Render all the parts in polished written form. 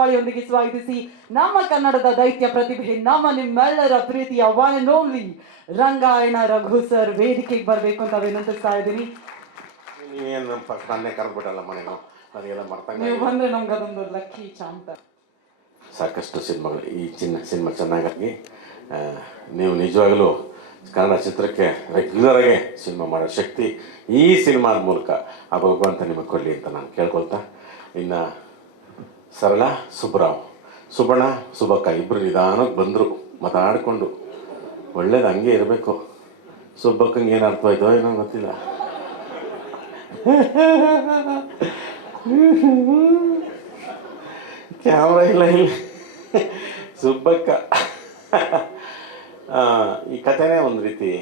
ಚಪ್ಪಾಳೆಯೊಂದಿಗೆ ಸ್ವಾಗತಿಸಿ ನಮ್ಮ ಕನ್ನಡದ ದೈತ್ಯ ಪ್ರತಿಭೆ ನಮ್ಮ ನಿಮ್ಮೆಲ್ಲರ ಪ್ರೀತಿಯ one and only Rangayana Raghu sir ವೇದಿಕೆಗೆ ಬರಬೇಕು ಅಂತ ವಿನಂತಿಸ್ತಾ ಇದ್ದೀನಿ. ನೀವೇನು ಫಸ್ಟ್ ನನ್ನೇ ಕರೆದ್ಬಿಟ್ಟಲ್ಲಮ್ಮ ನೀನು, ನನಗೆಲ್ಲ ಮರ್ತಂಗ. ನೀವು ಬಂದರೆ ನಮ್ಗೆ ಅದೊಂದು ಲಕ್ಕಿ ಚಾಂತ. ಸಾಕಷ್ಟು ಸಿನಿಮಾಗಳು ಈ ಸಿನಿಮಾ ಚೆನ್ನಾಗಿ ನೀವು ನಿಜವಾಗಲೂ ಕನ್ನಡ ಚಿತ್ರಕ್ಕೆ ರೆಗ್ಯುಲರಾಗಿ ಸಿನಿಮಾ ಮಾಡೋ ಶಕ್ತಿ ಈ ಸಿನಿಮಾದ ಮೂಲಕ ಆ ಭಗವಂತ ನಿಮಗೆ ಕೊಡಲಿ ಅಂತ ನಾನು ಕೇಳ್ಕೊಳ್ತಾ, ಇನ್ನು ಸರಳ ಸುಬ್ಬರಾವ್, ಸುಬ್ಬಣ್ಣ ಸುಬ್ಬಕ್ಕ ಇಬ್ಬರು ನಿಧಾನಕ್ಕೆ ಬಂದರು ಮಾತಾಡಿಕೊಂಡು. ಒಳ್ಳೇದು ಹಂಗೆ ಇರಬೇಕು. ಸುಬ್ಬಕ್ಕಂಗೆ ಏನು ಅರ್ಥವಾಯ್ತೋ ಏನೋ ಗೊತ್ತಿಲ್ಲ. ಕ್ಯಾಮ್ರಾ ಇಲ್ಲ ಇಲ್ಲಿ. ಸುಬ್ಬಕ್ಕ ಈ ಕಥೆನೇ ಒಂದು ರೀತಿ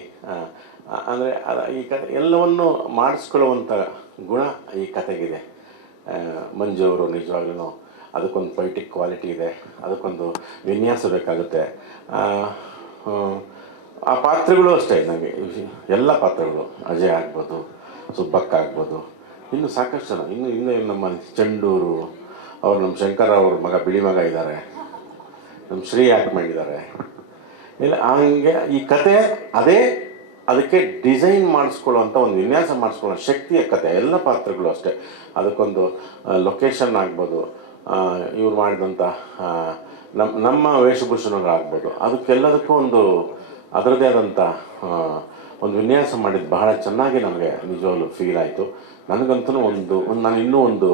ಅಂದರೆ ಈ ಕತೆ ಎಲ್ಲವನ್ನು ಮಾಡಿಸ್ಕೊಳ್ಳುವಂಥ ಗುಣ ಈ ಕತೆಗಿದೆ. ಮಂಜು ಅವರು ನಿಜವಾಗ್ಲೂ ಅದಕ್ಕೊಂದು ಪೊಯಿಟಿಕ್ ಕ್ವಾಲಿಟಿ ಇದೆ, ಅದಕ್ಕೊಂದು ವಿನ್ಯಾಸ ಬೇಕಾಗುತ್ತೆ. ಆ ಪಾತ್ರಗಳು ಅಷ್ಟೇ, ನನಗೆ ಎಲ್ಲ ಪಾತ್ರಗಳು ಅಜಯ್ ಆಗ್ಬೋದು, ಸುಬ್ಬಕ್ಕ ಆಗ್ಬೋದು, ಇನ್ನು ಸಾಕಷ್ಟು ಜನ, ಇನ್ನು ನಮ್ಮ ಚಂಡೂರು ಅವರು, ನಮ್ಮ ಶಂಕರ ಅವ್ರ ಮಗ ಬಿಳಿ ಮಗ ಇದ್ದಾರೆ, ನಮ್ಮ ಶ್ರೀ ಆ್ಯಕ್ಟ್ ಮಾಡಿದ್ದಾರೆ. ಇಲ್ಲ ಹಂಗೆ ಈ ಕತೆ ಅದಕ್ಕೆ ಡಿಸೈನ್ ಮಾಡಿಸ್ಕೊಳ್ಳುವಂಥ ಒಂದು ವಿನ್ಯಾಸ ಮಾಡಿಸ್ಕೊಳ್ಳೋ ಶಕ್ತಿಯ ಕತೆ. ಎಲ್ಲ ಪಾತ್ರಗಳು ಅಷ್ಟೇ, ಅದಕ್ಕೊಂದು ಲೊಕೇಶನ್ ಆಗ್ಬೋದು, ಇವ್ರು ಮಾಡಿದಂಥ ನಮ್ಮ ವೇಷಭೂಷಣಗಳಾಗ್ಬೋದು, ಅದಕ್ಕೆಲ್ಲದಕ್ಕೂ ಒಂದು ಅದರದ್ದೇ ಆದಂಥ ಒಂದು ವಿನ್ಯಾಸ ಮಾಡಿದ್ದು ಬಹಳ ಚೆನ್ನಾಗಿ ನನಗೆ ನಿಜವಾಗ್ಲೂ ಫೀಲ್ ಆಯಿತು. ನನಗಂತೂ ನಾನು ಇನ್ನೂ ಒಂದು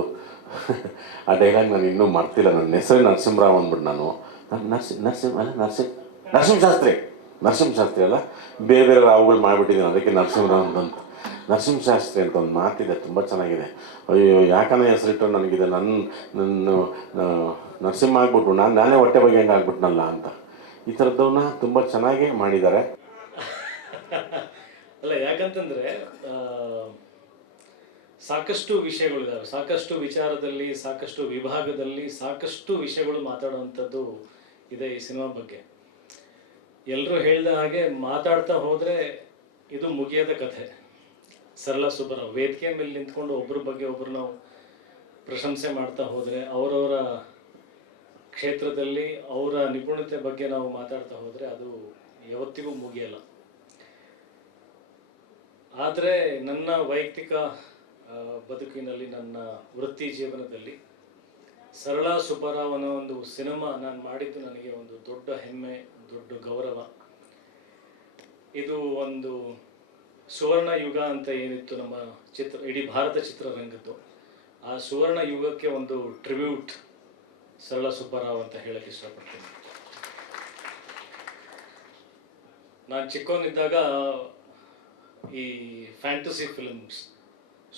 ಆ ಡೈಲಾಗ್ ನಾನು ಇನ್ನೂ ಮರ್ತಿಲ್ಲ. ನನ್ನ ಹೆಸರು ನರಸಿಂಹರಾವ್ ಅಂದ್ಬಿಟ್ಟು ನಾನು ನರಸಿಂಹಶಾಸ್ತ್ರಿ ಅಲ್ಲ, ಬೇರೆ ಬೇರೆ ರಾವುಗಳು ಮಾಡಿಬಿಟ್ಟಿದ್ದೀನಿ, ಅದಕ್ಕೆ ನರಸಿಂಹರಾವ್ ಅಂತ. ನರಸಿಂಹಶಾಸ್ತ್ರಿ ಅಂತ ಒಂದು ಮಾತಿದೆ, ತುಂಬ ಚೆನ್ನಾಗಿದೆ. ಅಯ್ಯೋ ಯಾಕಂದರೆ ಹೆಸರಿಟ್ಟು ನನಗಿದೆ, ನನ್ನ ನರಸಿಂಹ ಆಗ್ಬಿಟ್ರು, ನಾನೇ ಹೊಟ್ಟೆ ಬಗ್ಗೆ ಹೆಂಗೆ ಆಗ್ಬಿಟ್ನಲ್ಲ ಅಂತ. ಈ ಥರದ್ದವನ್ನ ತುಂಬ ಚೆನ್ನಾಗಿ ಮಾಡಿದ್ದಾರೆ. ಅಲ್ಲ, ಯಾಕಂತಂದರೆ ಸಾಕಷ್ಟು ವಿಷಯಗಳಿದ್ದಾವೆ, ಸಾಕಷ್ಟು ವಿಚಾರದಲ್ಲಿ, ಸಾಕಷ್ಟು ವಿಭಾಗದಲ್ಲಿ ಸಾಕಷ್ಟು ವಿಷಯಗಳು ಮಾತಾಡುವಂಥದ್ದು ಇದೆ ಈ ಸಿನಿಮಾ ಬಗ್ಗೆ. ಎಲ್ಲರೂ ಹೇಳಿದ ಹಾಗೆ ಮಾತಾಡ್ತಾ ಹೋದರೆ ಇದು ಮುಗಿಯದ ಕಥೆ. ಸರಳ ಸುಬ್ಬರಾವ್ ವೇದಿಕೆ ಮೇಲೆ ನಿಂತ್ಕೊಂಡು ಒಬ್ಬರ ಬಗ್ಗೆ ಒಬ್ಬರು ನಾವು ಪ್ರಶಂಸೆ ಮಾಡ್ತಾ ಹೋದರೆ, ಅವರವರ ಕ್ಷೇತ್ರದಲ್ಲಿ ಅವರ ನಿಪುಣತೆ ಬಗ್ಗೆ ನಾವು ಮಾತಾಡ್ತಾ ಹೋದರೆ ಅದು ಯಾವತ್ತಿಗೂ ಮುಗಿಯಲ್ಲ. ಆದರೆ ನನ್ನ ವೈಯಕ್ತಿಕ ಬದುಕಿನಲ್ಲಿ, ನನ್ನ ವೃತ್ತಿ ಜೀವನದಲ್ಲಿ ಸರಳ ಸುಬ್ಬರಾವ್ ಅನ್ನೋ ಒಂದು ಸಿನಿಮಾ ನಾನು ಮಾಡಿದ್ದು ನನಗೆ ಒಂದು ದೊಡ್ಡ ಹೆಮ್ಮೆ, ದೊಡ್ಡ ಗೌರವ. ಇದು ಒಂದು ಸುವರ್ಣ ಯುಗ ಅಂತ ಏನಿತ್ತು ನಮ್ಮ ಇಡೀ ಭಾರತ ಚಿತ್ರರಂಗದ್ದು, ಆ ಸುವರ್ಣ ಯುಗಕ್ಕೆ ಒಂದು ಟ್ರಿಬ್ಯೂಟ್ ಸರಳ ಸುಬ್ಬರಾವ್ ಅಂತ ಹೇಳಕ್ಕೆ ಇಷ್ಟಪಡ್ತೀನಿ. ನಾನು ಚಿಕ್ಕವನಿದ್ದಾಗ ಈ fantasy films,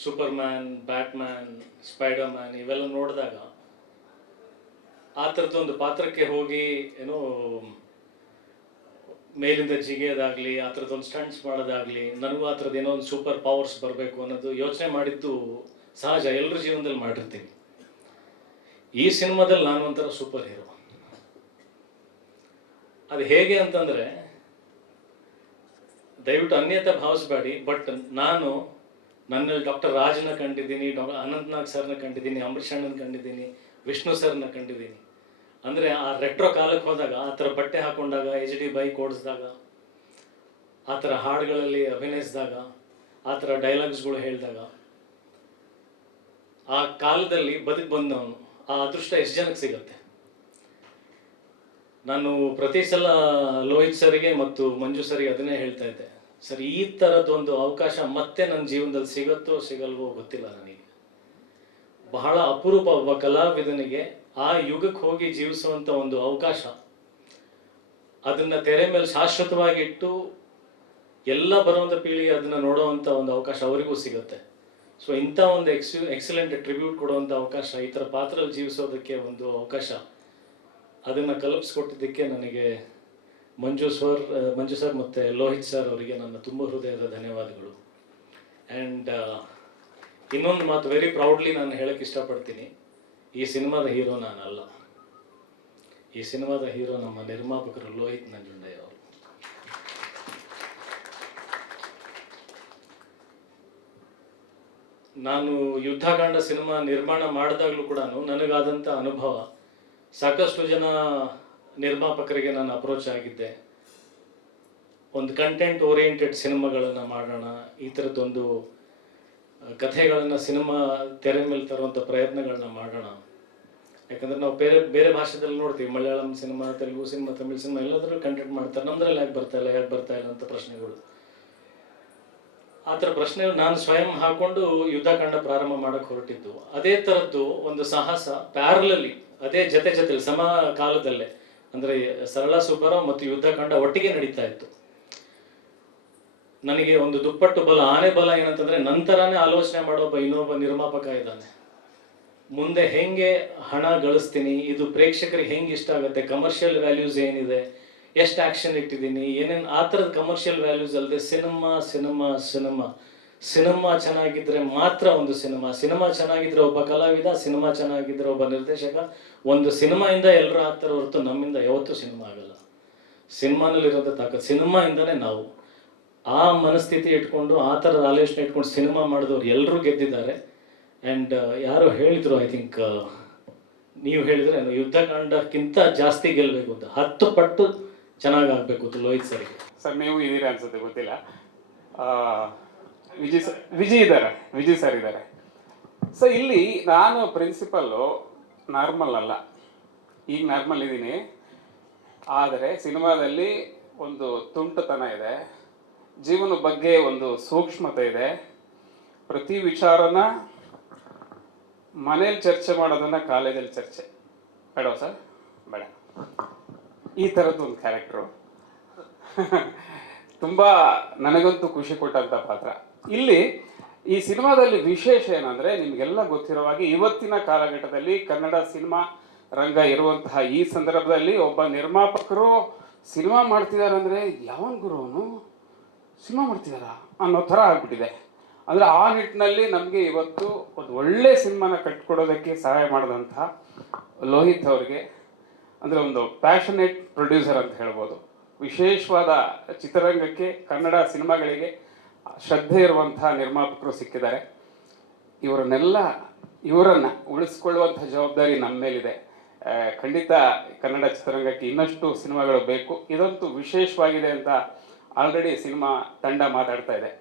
Superman, Batman, spider man ಇವೆಲ್ಲ ನೋಡಿದಾಗ ಆ ಥರದ್ದೊಂದು ಪಾತ್ರಕ್ಕೆ ಹೋಗಿ ಏನೋ ಮೇಲಿಂದ ಜಿಗಿಯೋದಾಗಲಿ, ಆ ಥರದ್ದೊಂದು ಸ್ಟಂಟ್ಸ್ ಮಾಡೋದಾಗಲಿ, ನನಗೂ ಆ ಥರದ್ದು ಏನೋ ಒಂದು ಸೂಪರ್ ಪವರ್ಸ್ ಬರಬೇಕು ಅನ್ನೋದು ಯೋಚನೆ ಮಾಡಿದ್ದು ಸಹಜ, ಎಲ್ಲರ ಜೀವನದಲ್ಲಿ ಮಾಡಿರ್ತೀವಿ. ಈ ಸಿನಿಮಾದಲ್ಲಿ ನಾನು ಒಂಥರ ಸೂಪರ್ ಹೀರೋ. ಅದು ಹೇಗೆ ಅಂತಂದರೆ, ದಯವಿಟ್ಟು ಅನ್ಯತಾ ಭಾವಿಸ್ಬೇಡಿ, ಬಟ್ ನಾನು ನನ್ನಲ್ಲಿ ಡಾಕ್ಟರ್ ರಾಜನ ಕಂಡಿದ್ದೀನಿ, ಅನಂತನಾಗ್ ಸರ್ನ ಕಂಡಿದ್ದೀನಿ, ಅಂಬರೀಷ್ ಅಣ್ಣನ ಕಂಡಿದ್ದೀನಿ, ವಿಷ್ಣು ಸರ್ನ ಕಂಡಿದ್ದೀನಿ. ಅಂದರೆ ಆ ರೆಟ್ರೋ ಕಾಲಕ್ಕೆ ಹೋದಾಗ, ಆ ಥರ ಬಟ್ಟೆ ಹಾಕೊಂಡಾಗ, HD ಬೈಕ್ ಓಡಿಸಿದಾಗ, ಆ ಥರ ಹಾಡುಗಳಲ್ಲಿ ಅಭಿನಯಿಸಿದಾಗ, ಆ ಥರ ಡೈಲಾಗ್ಸ್ಗಳು ಹೇಳಿದಾಗ, ಆ ಕಾಲದಲ್ಲಿ ಬದುಕು ಬಂದವನು ಆ ಅದೃಷ್ಟ ಎಷ್ಟು ಜನಕ್ಕೆ ಸಿಗುತ್ತೆ. ನಾನು ಪ್ರತಿ ಸಲ ಲೋಹಿತ್ ಸರಿಗೆ ಮತ್ತು ಮಂಜು ಸರಿಗೆ ಅದನ್ನೇ ಹೇಳ್ತಾ ಇದ್ದೆ, ಸರ್ ಈ ಥರದ್ದೊಂದು ಅವಕಾಶ ಮತ್ತೆ ನನ್ನ ಜೀವನದಲ್ಲಿ ಸಿಗುತ್ತೋ ಸಿಗಲ್ವೋ ಗೊತ್ತಿಲ್ಲ ನನಗೆ. ಬಹಳ ಅಪರೂಪ ಒಬ್ಬ ಕಲಾವಿದನಿಗೆ ಆ ಯುಗಕ್ಕೆ ಹೋಗಿ ಜೀವಿಸುವಂಥ ಒಂದು ಅವಕಾಶ, ಅದನ್ನು ತೆರೆ ಮೇಲೆ ಶಾಶ್ವತವಾಗಿ ಇಟ್ಟು ಎಲ್ಲ ಬರುವಂಥ ಪೀಳಿಗೆ ಅದನ್ನು ನೋಡುವಂಥ ಒಂದು ಅವಕಾಶ ಅವರಿಗೂ ಸಿಗುತ್ತೆ. ಸೊ ಇಂಥ ಒಂದು ಎಕ್ಸಲೆಂಟ್ ಟ್ರಿಬ್ಯೂಟ್ ಕೊಡುವಂಥ ಅವಕಾಶ, ಈ ಥರ ಪಾತ್ರದಲ್ಲಿ ಜೀವಿಸೋದಕ್ಕೆ ಒಂದು ಅವಕಾಶ, ಅದನ್ನು ಕಲ್ಪಿಸ್ಕೊಟ್ಟಿದ್ದಕ್ಕೆ ನನಗೆ ಮಂಜು ಸರ್ ಮತ್ತು ಲೋಹಿತ್ ಸರ್ ಅವರಿಗೆ ನನ್ನ ತುಂಬ ಹೃದಯದ ಧನ್ಯವಾದಗಳು. ಆ್ಯಂಡ್ ಇನ್ನೊಂದು ಮಾತು ವೆರಿ ಪ್ರೌಡ್ಲಿ ನಾನು ಹೇಳಕ್ಕೆ ಇಷ್ಟಪಡ್ತೀನಿ, ಈ ಸಿನಿಮಾದ ಹೀರೋ ನಾನಲ್ಲ, ಈ ಸಿನಿಮಾದ ಹೀರೋ ನಮ್ಮ ನಿರ್ಮಾಪಕರು ಲೋಹಿತ್ ನಂಜುಂಡಯ್ಯ ಅವರು. ನಾನು ಯುದ್ಧಕಾಂಡ ಸಿನಿಮಾ ನಿರ್ಮಾಣ ಮಾಡಿದಾಗಲೂ ಕೂಡ ನನಗಾದಂಥ ಅನುಭವ, ಸಾಕಷ್ಟು ಜನ ನಿರ್ಮಾಪಕರಿಗೆ ನಾನು ಅಪ್ರೋಚ್ ಆಗಿದ್ದೆ, ಒಂದು ಕಂಟೆಂಟ್ ಓರಿಯೆಂಟೆಡ್ ಸಿನಿಮಾಗಳನ್ನು ಮಾಡೋಣ, ಈ ಥರದ್ದೊಂದು ಕಥೆಗಳನ್ನು ಸಿನಿಮಾ ತೆರೆ ಮೇಲೆ ತರುವಂಥ ಪ್ರಯತ್ನಗಳನ್ನ ಮಾಡೋಣ. ಯಾಕಂದರೆ ನಾವು ಬೇರೆ ಬೇರೆ ಭಾಷೆದಲ್ಲಿ ನೋಡ್ತೀವಿ, Malayalam cinema, Telugu cinema, Tamil cinema ಎಲ್ಲಾದರೂ ಕಂಟೆಂಟ್ ಮಾಡ್ತಾರೆ, ನಮ್ಮದ್ರಲ್ಲಿ ಯಾಕೆ ಬರ್ತಾ ಇಲ್ಲ ಅಂತ ಪ್ರಶ್ನೆಗಳು. ಆ ಥರ ಪ್ರಶ್ನೆಗಳು ನಾನು ಸ್ವಯಂ ಹಾಕೊಂಡು ಯುದ್ಧಕಾಂಡ ಪ್ರಾರಂಭ ಮಾಡೋಕ್ಕೆ ಹೊರಟಿದ್ದು. ಅದೇ ಥರದ್ದು ಒಂದು ಸಾಹಸ ಪ್ಯಾರಲಲ್ಲಿ, ಅದೇ ಜೊತೆಲಿ ಸಮ ಕಾಲದಲ್ಲೇ, ಅಂದರೆ ಸರಳಾ ಸುಬ್ಬರಾವ್ ಮತ್ತು ಯುದ್ಧಕಾಂಡ ಒಟ್ಟಿಗೆ ನಡೀತಾ ಇತ್ತು. ನನಗೆ ಒಂದು ದುಪ್ಪಟ್ಟು ಬಲ, ಆನೆ ಬಲ ಏನಂತಂದರೆ, ನಂತರನೇ ಆಲೋಚನೆ ಮಾಡೋ ಇನ್ನೊಬ್ಬ ನಿರ್ಮಾಪಕ ಇದ್ದಾನೆ. ಮುಂದೆ ಹೆಂಗೆ ಹಣ ಗಳಿಸ್ತೀನಿ, ಇದು ಪ್ರೇಕ್ಷಕರಿಗೆ ಹೆಂಗೆ ಇಷ್ಟ ಆಗುತ್ತೆ, ಕಮರ್ಷಿಯಲ್ ವ್ಯಾಲ್ಯೂಸ್ ಏನಿದೆ, ಎಷ್ಟು ಆ್ಯಕ್ಷನ್ ಇಟ್ಟಿದ್ದೀನಿ, ಏನೇನು ಆ ಥರದ ಕಮರ್ಷಿಯಲ್ ವ್ಯಾಲ್ಯೂಸ್ ಅಲ್ಲದೆ ಸಿನಿಮಾ ಚೆನ್ನಾಗಿದ್ದರೆ ಮಾತ್ರ ಒಂದು ಸಿನಿಮಾ ಚೆನ್ನಾಗಿದ್ರೆ ಒಬ್ಬ ಕಲಾವಿದ, ಸಿನಿಮಾ ಚೆನ್ನಾಗಿದ್ರೆ ಒಬ್ಬ ನಿರ್ದೇಶಕ, ಒಂದು ಸಿನಿಮಾಯಿಂದ ಎಲ್ಲರೂ ಆಗ್ತಾರೆ ಹೊರತು ನಮ್ಮಿಂದ ಯಾವತ್ತೂ ಸಿನಿಮಾ ಆಗಲ್ಲ. ಸಿನಿಮಾನಲ್ಲಿರೋಂಥ ತಾಕತ್ತು ಸಿನಿಮಾಯಿಂದನೇ ನಾವು. ಆ ಮನಸ್ಥಿತಿ ಇಟ್ಕೊಂಡು, ಆ ಥರದ ಆಲೋಚನೆ ಇಟ್ಕೊಂಡು ಸಿನಿಮಾ ಮಾಡಿದವ್ರು ಎಲ್ಲರೂ ಗೆದ್ದಿದ್ದಾರೆ. ಆ್ಯಂಡ್ ಯಾರು ಹೇಳಿದರು, ಐ ಥಿಂಕ್ ನೀವು ಹೇಳಿದರೆ, ಯುದ್ಧಕಾಂಡಕ್ಕಿಂತ ಜಾಸ್ತಿ ಗೆಲ್ಲಬೇಕು ಅಂತ, 10 ಪಟ್ಟು ಚೆನ್ನಾಗಾಗಬೇಕು ಅಂತ ಲೋಹಿತ್ ಸರ್ಗೆ. ಸರ್ ನೀವು ಇದ್ದೀರಾ ಅನ್ಸುತ್ತೆ, ಗೊತ್ತಿಲ್ಲ. ವಿಜಯ್ ಸರ್ ಇದ್ದಾರೆ. ಸೊ ಇಲ್ಲಿ ನಾನು ಪ್ರಿನ್ಸಿಪಲ್ಲು ನಾರ್ಮಲ್ ಅಲ್ಲ, ಈಗ ನಾರ್ಮಲ್ ಇದ್ದೀನಿ, ಆದರೆ ಸಿನಿಮಾದಲ್ಲಿ ಒಂದು ತುಂಟತನ ಇದೆ, ಜೀವನ ಬಗ್ಗೆ ಒಂದು ಸೂಕ್ಷ್ಮತೆ ಇದೆ. ಪ್ರತಿ ವಿಚಾರನ ಮನೇಲಿ ಚರ್ಚೆ ಮಾಡೋದನ್ನು ಕಾಲೇಜಲ್ಲಿ ಚರ್ಚೆ ಬೇಡ ಸರ್, ಬೇಡ, ಈ ಥರದ್ದು ಒಂದು ಕ್ಯಾರೆಕ್ಟ್ರು. ತುಂಬ ನನಗಂತೂ ಖುಷಿ ಕೊಟ್ಟಂಥ ಪಾತ್ರ. ಇಲ್ಲಿ ಈ ಸಿನಿಮಾದಲ್ಲಿ ವಿಶೇಷ ಏನಂದರೆ, ನಿಮಗೆಲ್ಲ ಗೊತ್ತಿರೋ ಹಾಗೆ ಇವತ್ತಿನ ಕಾಲಘಟ್ಟದಲ್ಲಿ ಕನ್ನಡ ಸಿನಿಮಾ ರಂಗ ಇರುವಂತಹ ಈ ಸಂದರ್ಭದಲ್ಲಿ ಒಬ್ಬ ನಿರ್ಮಾಪಕರು ಸಿನಿಮಾ ಮಾಡ್ತಿದ್ದಾರೆ ಅಂದರೆ, ಯಾವನ್ ಗುರು ಅವನು ಸಿನಿಮಾ ಮಾಡ್ತಿದ್ದಾರಾ ಅನ್ನೋ ಥರ ಆಗ್ಬಿಟ್ಟಿದೆ. ಅಂದರೆ ಆ ನಿಟ್ಟಿನಲ್ಲಿ ನಮಗೆ ಇವತ್ತು ಒಂದು ಒಳ್ಳೆ ಸಿನಿಮಾನ ಕಟ್ಕೊಡೋದಕ್ಕೆ ಸಹಾಯ ಮಾಡಿದಂತಹ ಲೋಹಿತ್ ಅವ್ರಿಗೆ, ಅಂದರೆ ಒಂದು ಪ್ಯಾಷನೇಟ್ ಪ್ರೊಡ್ಯೂಸರ್ ಅಂತ ಹೇಳ್ಬೋದು, ವಿಶೇಷವಾದ ಚಿತ್ರರಂಗಕ್ಕೆ, ಕನ್ನಡ ಸಿನಿಮಾಗಳಿಗೆ ಶ್ರದ್ಧೆ ಇರುವಂತಹ ನಿರ್ಮಾಪಕರು ಸಿಕ್ಕಿದ್ದಾರೆ. ಇವರನ್ನು ಉಳಿಸ್ಕೊಳ್ಳುವಂಥ ಜವಾಬ್ದಾರಿ ನಮ್ಮ ಮೇಲಿದೆ. ಖಂಡಿತ ಕನ್ನಡ ಚಿತ್ರರಂಗಕ್ಕೆ ಇನ್ನಷ್ಟು ಸಿನಿಮಾಗಳು ಬೇಕು. ಇದಂತೂ ವಿಶೇಷವಾಗಿದೆ ಅಂತ ಆಲ್ರೆಡಿ ಸಿನಿಮಾ ತಂಡ ಮಾತಾಡ್ತಾ ಇದೆ.